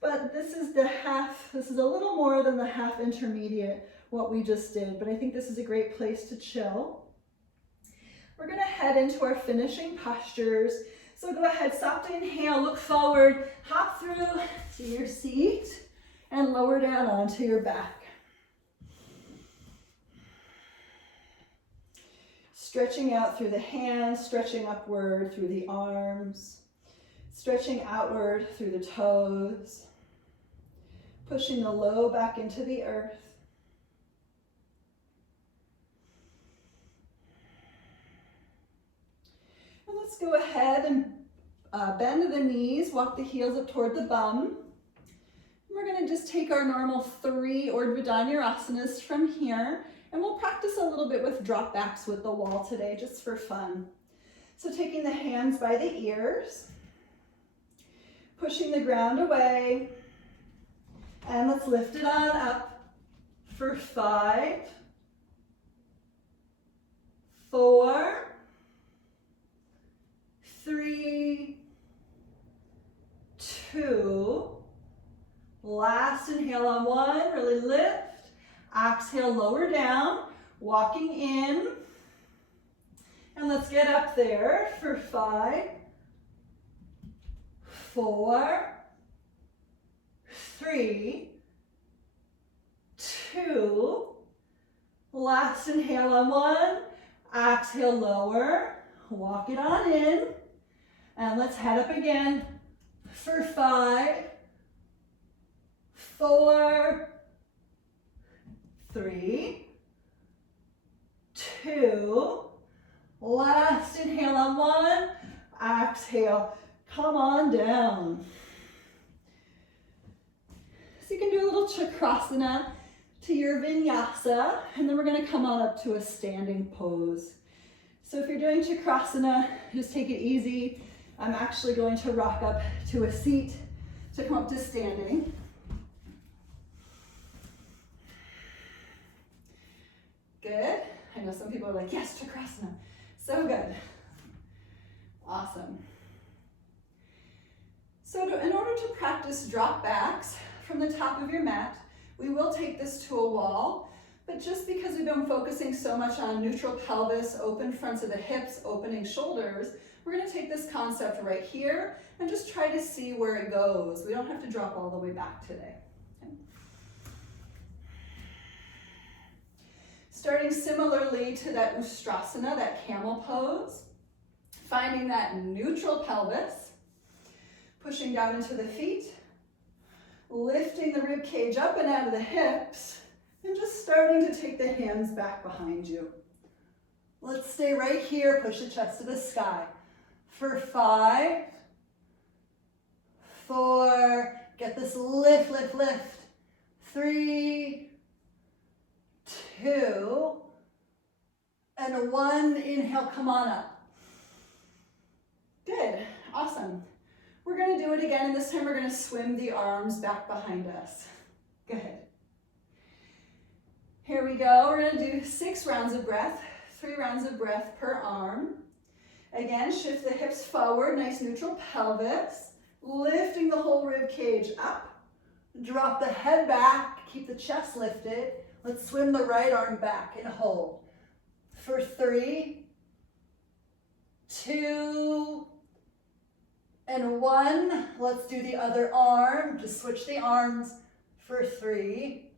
but this is a little more than the half intermediate, what we just did, but I think this is a great place to chill. We're gonna head into our finishing postures. So go ahead, soft inhale, look forward, hop through to your seat, and lower down onto your back. Stretching out through the hands, stretching upward through the arms, stretching outward through the toes, pushing the low back into the earth. And let's go ahead and bend the knees, walk the heels up toward the bum. We're going to just take our normal 3 Urdhva Dhanurasana from here, and we'll practice a little bit with drop backs with the wall today, just for fun. So taking the hands by the ears, pushing the ground away, and let's lift it on up for 5, 4, 3, 2, last inhale on 1, really lift. Exhale, lower down, walking in. And let's get up there for 5, 4, 3, 2, last inhale on 1, exhale, lower, walk it on in. And let's head up again for 5, 4, 3, 2, last inhale on 1, exhale, come on down. So you can do a little chakrasana to your vinyasa, and then we're going to come on up to a standing pose. So if you're doing chakrasana, just take it easy. I'm actually going to rock up to a seat to come up to standing. Good. I know some people are like, yes, chakrasana. So good. Awesome. So in order to practice drop backs from the top of your mat, we will take this to a wall, but just because we've been focusing so much on neutral pelvis, open fronts of the hips, opening shoulders, we're going to take this concept right here and just try to see where it goes. We don't have to drop all the way back today. Starting similarly to that Ustrasana, that camel pose, finding that neutral pelvis, pushing down into the feet, lifting the rib cage up and out of the hips, and just starting to take the hands back behind you. Let's stay right here, push the chest to the sky. For 5, 4, get this lift, lift, lift. 3, 2, and 1, inhale, come on up. Good, awesome. We're going to do it again, and this time we're going to swim the arms back behind us. Good. Here we go, we're going to do 6 rounds of breath, 3 rounds of breath per arm. Again, shift the hips forward, nice neutral pelvis, lifting the whole rib cage up. Drop the head back, keep the chest lifted. Let's swim the right arm back and hold. For 3, 2, and 1. Let's do the other arm. Just switch the arms. For 3,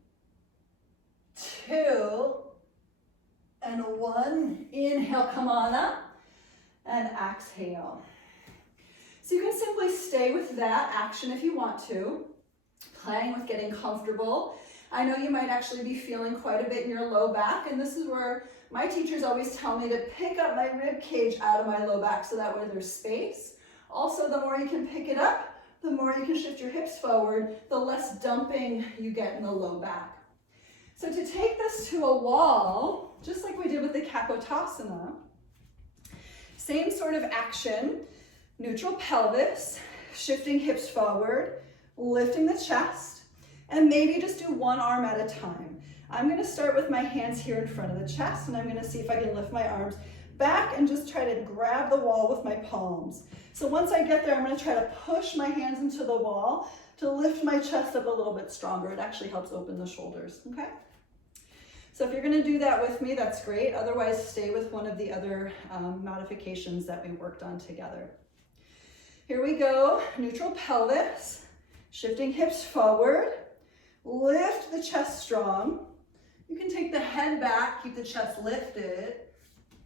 2, and 1. Inhale, come on up, and exhale. So you can simply stay with that action if you want to, playing with getting comfortable. I know you might actually be feeling quite a bit in your low back, and this is where my teachers always tell me to pick up my rib cage out of my low back so that way there's space. Also, the more you can pick it up, the more you can shift your hips forward, the less dumping you get in the low back. So to take this to a wall, just like we did with the Kapotasana, same sort of action, neutral pelvis, shifting hips forward, lifting the chest, and maybe just do one arm at a time. I'm gonna start with my hands here in front of the chest, and I'm gonna see if I can lift my arms back and just try to grab the wall with my palms. So once I get there, I'm gonna try to push my hands into the wall to lift my chest up a little bit stronger. It actually helps open the shoulders, okay? So if you're gonna do that with me, that's great. Otherwise, stay with one of the other modifications that we worked on together. Here we go, neutral pelvis, shifting hips forward, lift the chest strong. You can take the head back, keep the chest lifted,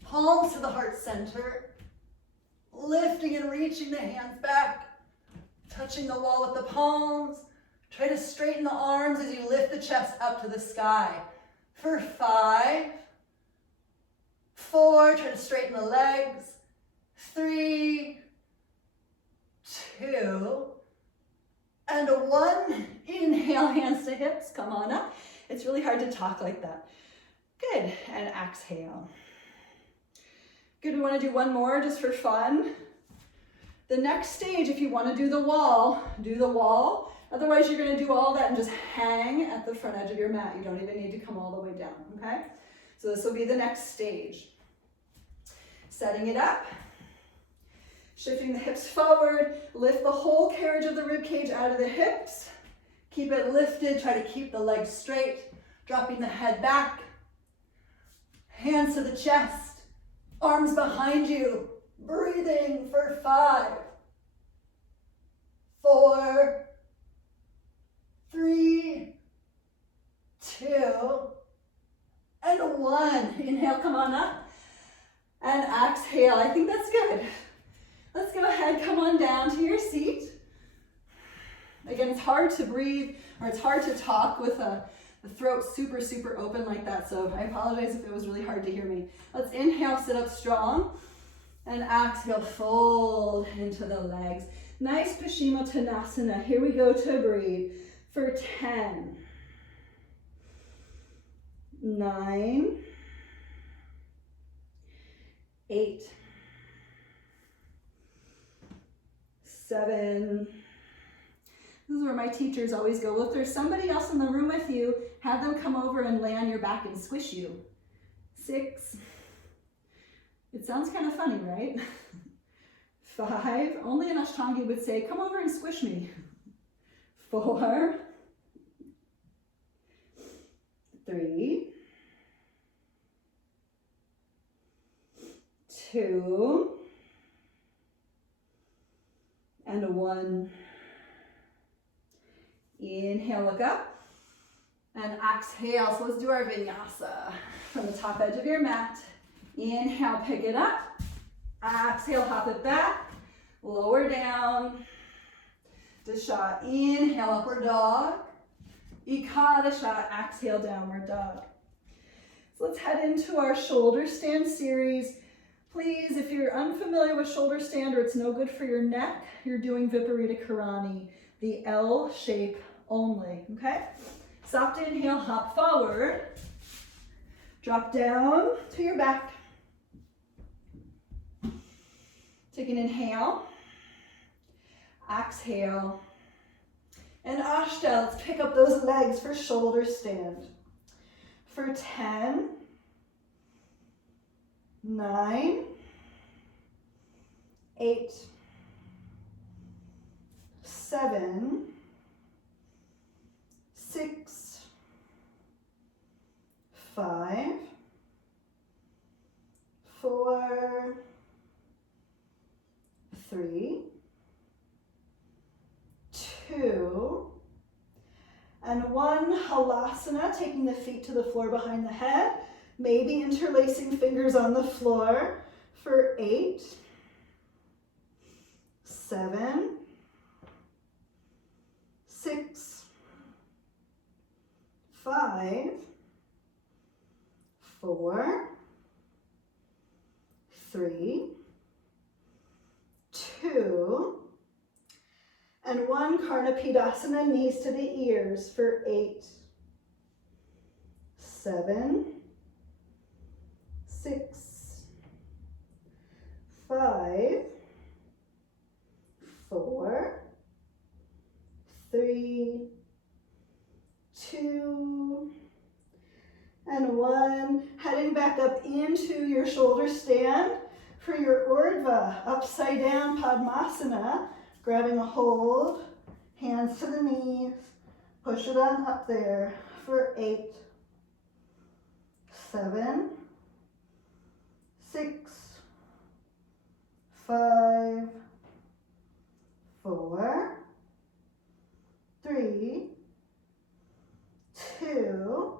palms to the heart center, lifting and reaching the hands back, touching the wall with the palms. Try to straighten the arms as you lift the chest up to the sky. For 5, 4, try to straighten the legs, 3, 2, and 1. Inhale, hands to hips, come on up. It's really hard to talk like that. Good, and exhale. Good, we want to do one more just for fun. The next stage, if you want to do the wall, do the wall. Otherwise, you're going to do all that and just hang at the front edge of your mat. You don't even need to come all the way down, okay? So this will be the next stage. Setting it up. Shifting the hips forward. Lift the whole carriage of the rib cage out of the hips. Keep it lifted. Try to keep the legs straight. Dropping the head back. Hands to the chest. Arms behind you. Breathing for 5, 4, 3, 2, and 1. Inhale, come on up. And exhale. I think that's good. Let's go ahead, come on down to your seat. Again, it's hard to breathe, or it's hard to talk with the throat super, super open like that, so I apologize if it was really hard to hear me. Let's inhale, sit up strong, and exhale, fold into the legs. Nice Paschimottanasana. Here we go to breathe for 10, 9, 8, 7. This is where my teachers always go, well, if there's somebody else in the room with you, have them come over and lay on your back and squish you. 6. It sounds kind of funny, right? 5. Only an Ashtanga would say, come over and squish me. 4. 3. 2. And 1. Inhale, look up, and exhale. So let's do our vinyasa from the top edge of your mat. Inhale, pick it up. Exhale, hop it back. Lower down. Dasha, inhale, upward dog. Ekadasha, exhale, downward dog. So let's head into our shoulder stand series. Please, if you're unfamiliar with shoulder stand or it's no good for your neck, you're doing Viparita Karani, the L shape only, okay? Soft inhale, hop forward. Drop down to your back. Take an inhale. Exhale. And Ashta, let's pick up those legs for shoulder stand. For 10, 9, 8, 7, 6, 5, 4, 3, 2, and 1. Halasana, taking the feet to the floor behind the head, maybe interlacing fingers on the floor for 8, 7, 6, 5, 4, 3, 2, and 1. Karnapidasana, knees to the ears for 8, 7, 6, 5, 4, 3, 2, one. Heading back up into your shoulder stand for your Urdhva, upside down Padmasana. Grabbing a hold, hands to the knees, push it on up there for 8, 7, 6, 5, 4, 3, 2,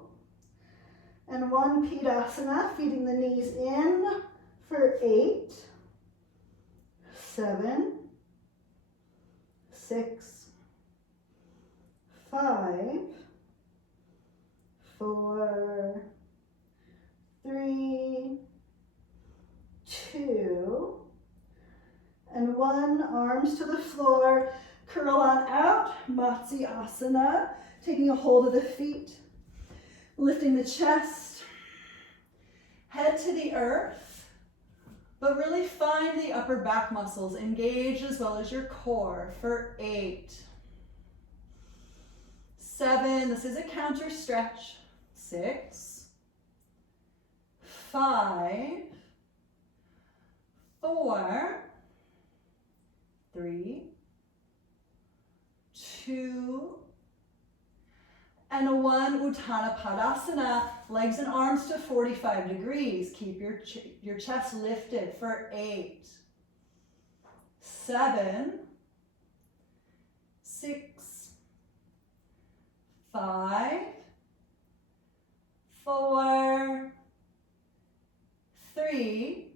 and 1. Pidasana, feeding the knees in for 8, 7, 6, 5, 4, 3, 2, and 1. Arms to the floor, curl on out, Matsyasana, taking a hold of the feet, lifting the chest, head to the earth, but really find the upper back muscles engaged as well as your core for 8, 7, this is a counter stretch, 6, 5, 4, 3, 2, and 1. Uttana Padasana, legs and arms to 45 degrees. Keep your chest lifted for 8, 7, 6, 5, 4, 3,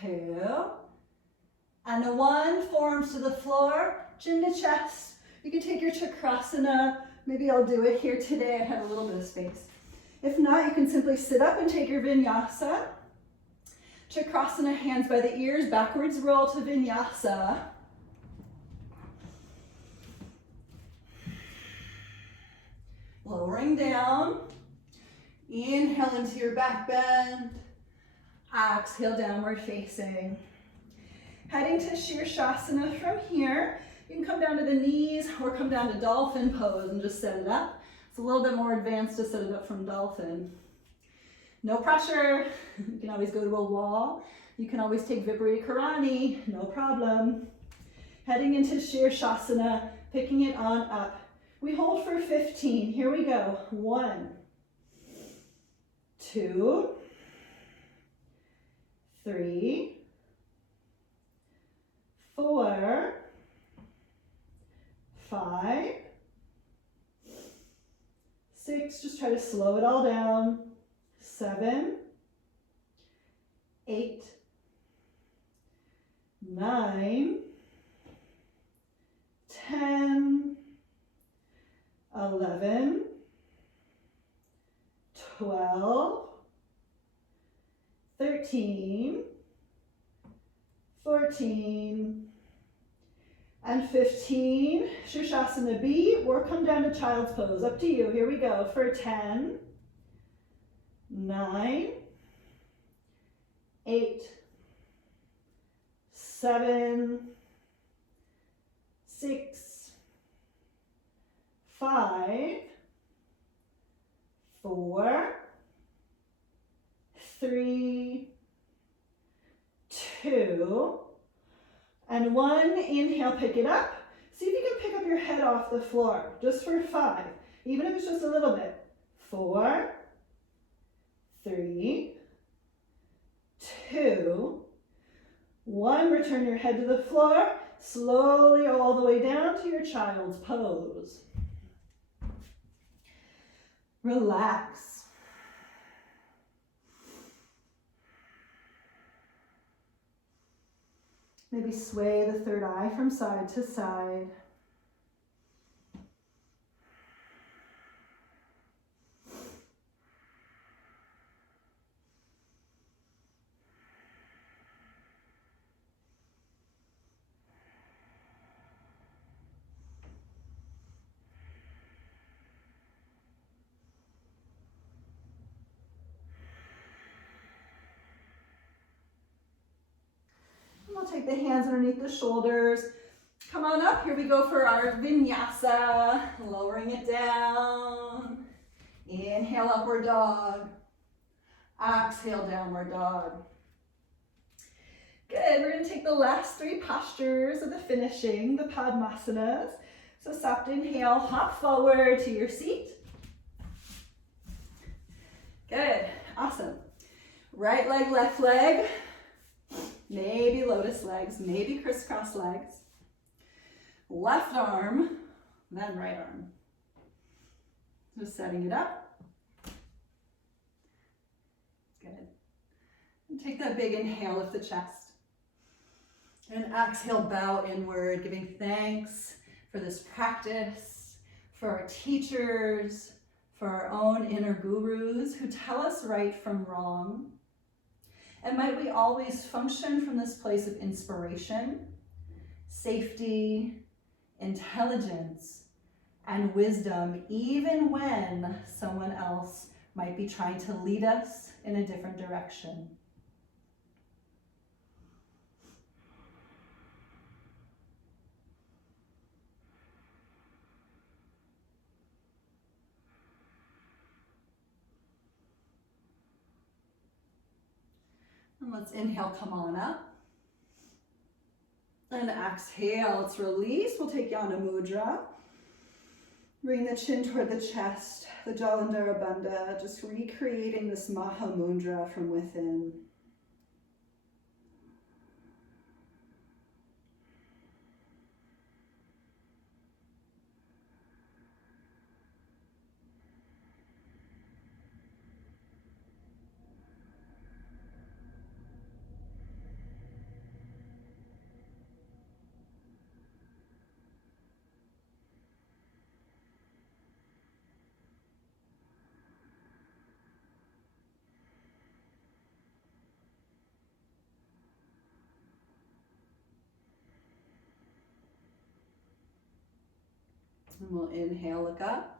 2, and a 1. Forearms to the floor, chin to chest. You can take your Chakrasana. Maybe I'll do it here today. I have a little bit of space. If not, you can simply sit up and take your Vinyasa. Chakrasana, hands by the ears, backwards roll to Vinyasa. Lowering down. Inhale into your back bend. Exhale, downward facing. Heading to Shirshasana from here. You can come down to the knees or come down to dolphin pose and just set it up. It's a little bit more advanced to set it up from dolphin. No pressure. You can always go to a wall. You can always take Viparita Karani, no problem. Heading into Shirshasana, picking it on up. We hold for 15. Here we go. 1, 2, 3, 4, 5, 6, just try to slow it all down, 7, 8, 9, 10, 11, 12, 13, 14, and 15. Shirshasana B, or come down to child's pose. Up to you. Here we go for 10, 9, 8, 7, 6, 5, 4, 3, 2, and 1. Inhale, pick it up. See if you can pick up your head off the floor, just for 5, even if it's just a little bit. 4, 3, 2, 1. Return your head to the floor, slowly all the way down to your child's pose. Relax. Maybe sway the third eye from side to side. We'll take the hands underneath the shoulders. Come on up. Here we go for our vinyasa. Lowering it down. Inhale, upward dog. Exhale, downward dog. Good, we're gonna take the last 3 postures of the finishing, the Padmasanas. So soft inhale, hop forward to your seat. Good, awesome. Right leg, left leg. Maybe lotus legs, maybe crisscross legs. Left arm, then right arm. Just setting it up. Good. And take that big inhale, lift the chest. And exhale, bow inward, giving thanks for this practice, for our teachers, for our own inner gurus who tell us right from wrong. And might we always function from this place of inspiration, safety, intelligence, and wisdom, even when someone else might be trying to lead us in a different direction. And let's inhale, come on up. And exhale, let's release. We'll take Yana Mudra. Bring the chin toward the chest, the Jalandhara Bandha, just recreating this Maha Mudra from within. And we'll inhale, look up.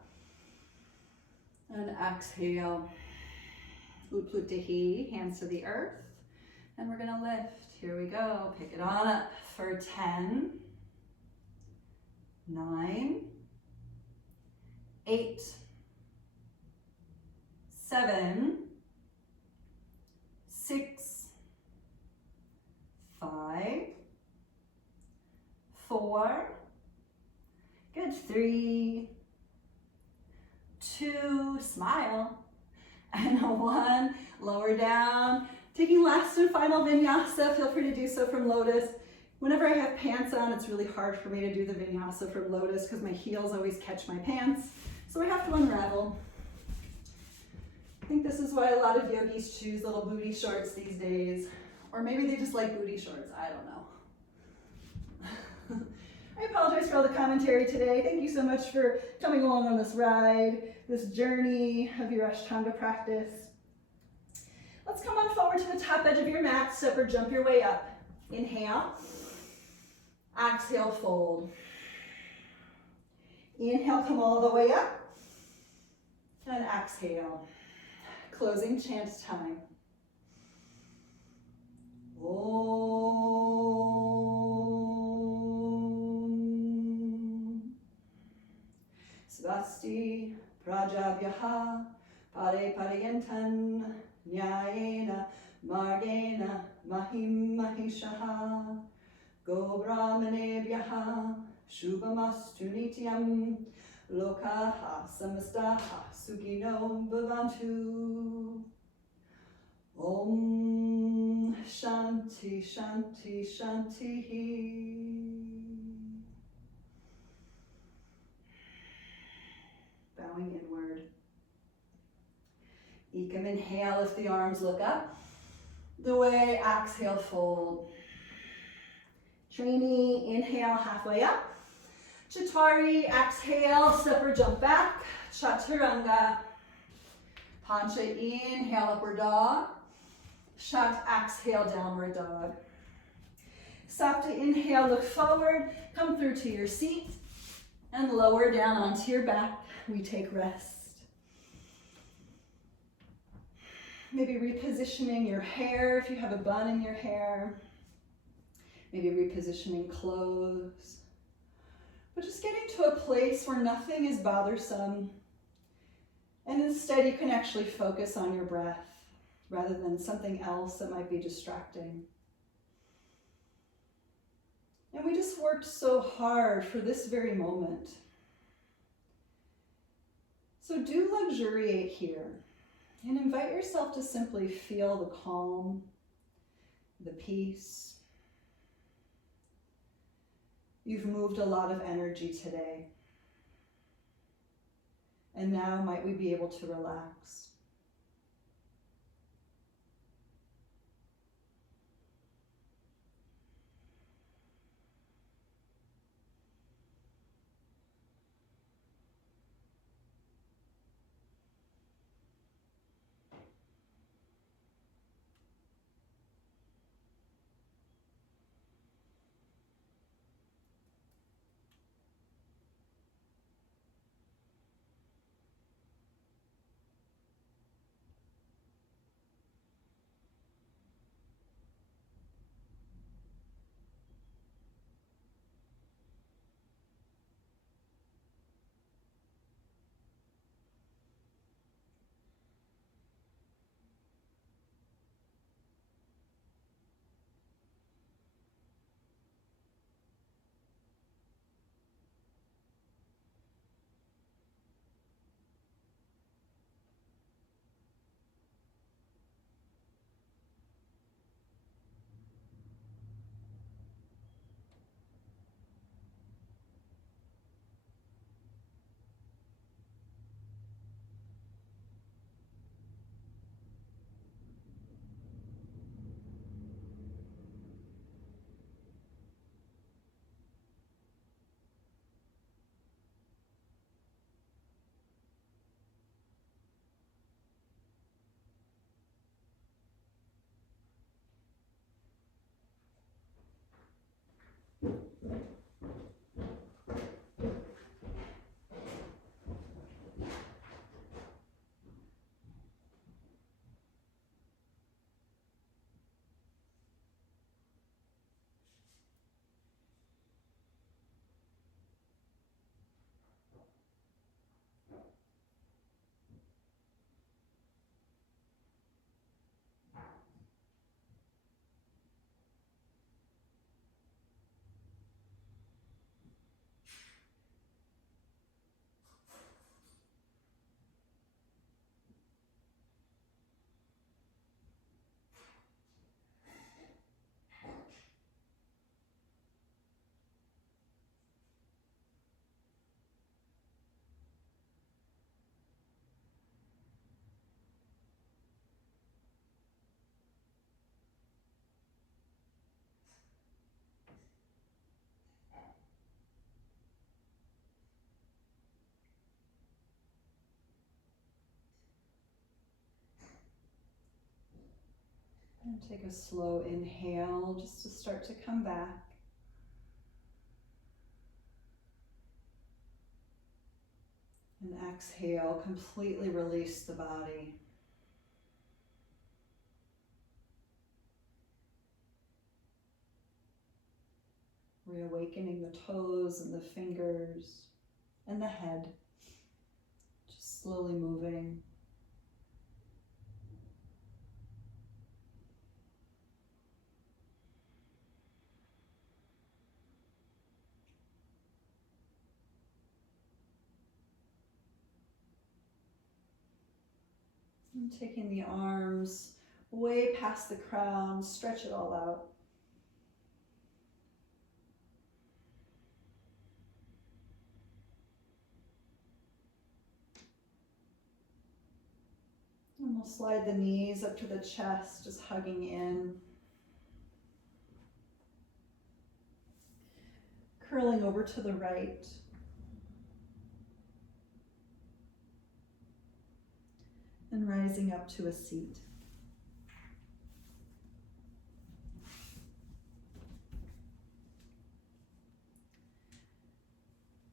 And exhale. Utplutihi, hands to the earth. And we're gonna lift. Here we go. Pick it on up for 10, 9, 8, 7, 6, 5, 4, good, 3, 2, smile, and 1, lower down. Taking last and final vinyasa, feel free to do so from lotus. Whenever I have pants on, it's really hard for me to do the vinyasa from lotus because my heels always catch my pants, so I have to unravel. I think this is why a lot of yogis choose little booty shorts these days, or maybe they just like booty shorts, I don't know. I apologize for all the commentary today. Thank you so much for coming along on this ride, this journey of your Ashtanga practice. Let's come on forward to the top edge of your mat, step or jump your way up. Inhale, exhale, fold. Inhale, come all the way up, and exhale. Closing chant time. Om Svasti Prajabhyaha Pare Paryantan Nyayena Margena Mahim Mahishaha Go Brahmanebhyaha Shubhamastu Nityam Lokaha Samastaha Sukino Bhavantu. Om Shanti Shanti Shanti. Bowing inward. Ekam, inhale, lift the arms, look up. The way, exhale, fold. Trini, inhale, halfway up. Chatwari, exhale, step or jump back. Chaturanga. Pancha, inhale, upward dog. Shat, exhale, downward dog. Sapta, inhale, look forward, come through to your seat, and lower down onto your back. We take rest. Maybe repositioning your hair if you have a bun in your hair. Maybe repositioning clothes. But just getting to a place where nothing is bothersome. And instead you can actually focus on your breath rather than something else that might be distracting. And we just worked so hard for this very moment. So do luxuriate here and invite yourself to simply feel the calm, the peace. You've moved a lot of energy today. And now might we be able to relax. And take a slow inhale just to start to come back. And exhale, completely release the body. Reawakening the toes and the fingers and the head. Just slowly moving. And taking the arms way past the crown, stretch it all out. And we'll slide the knees up to the chest, just hugging in. Curling over to the right. And rising up to a seat.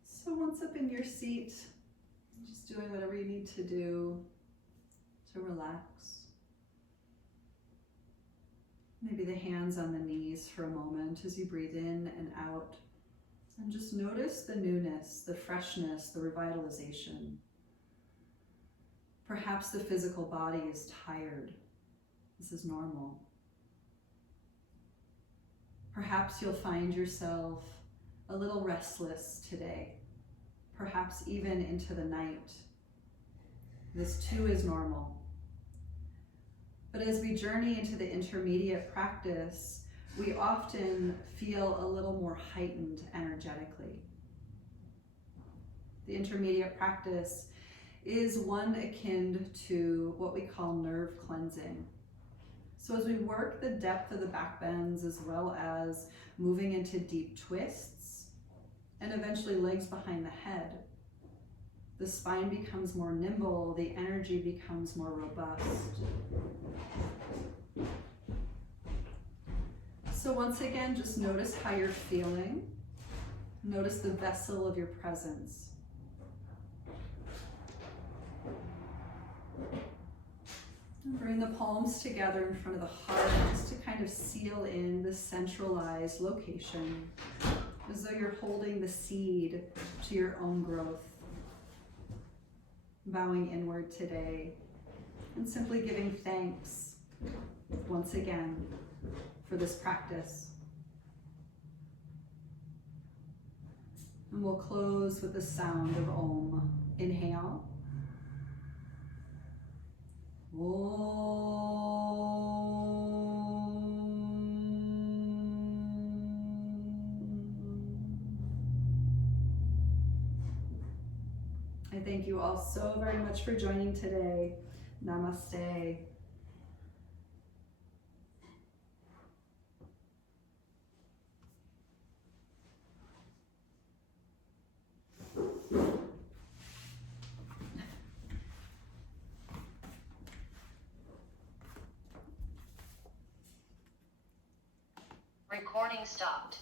So once up in your seat, just doing whatever you need to do to relax. Maybe the hands on the knees for a moment as you breathe in and out. And just notice the newness, the freshness, the revitalization. Perhaps the physical body is tired. This is normal. Perhaps you'll find yourself a little restless today, perhaps even into the night. This too is normal. But as we journey into the intermediate practice, we often feel a little more heightened energetically. The intermediate practice is one akin to what we call nerve cleansing. So as we work the depth of the back bends, as well as moving into deep twists, and eventually legs behind the head, the spine becomes more nimble, the energy becomes more robust. So once again, just notice how you're feeling. Notice the vessel of your presence. And bring the palms together in front of the heart just to kind of seal in the centralized location, as though you're holding the seed to your own growth. Bowing inward today and simply giving thanks once again for this practice. And we'll close with the sound of Om. Inhale. I thank you all so very much for joining today. Namaste. Recording stopped.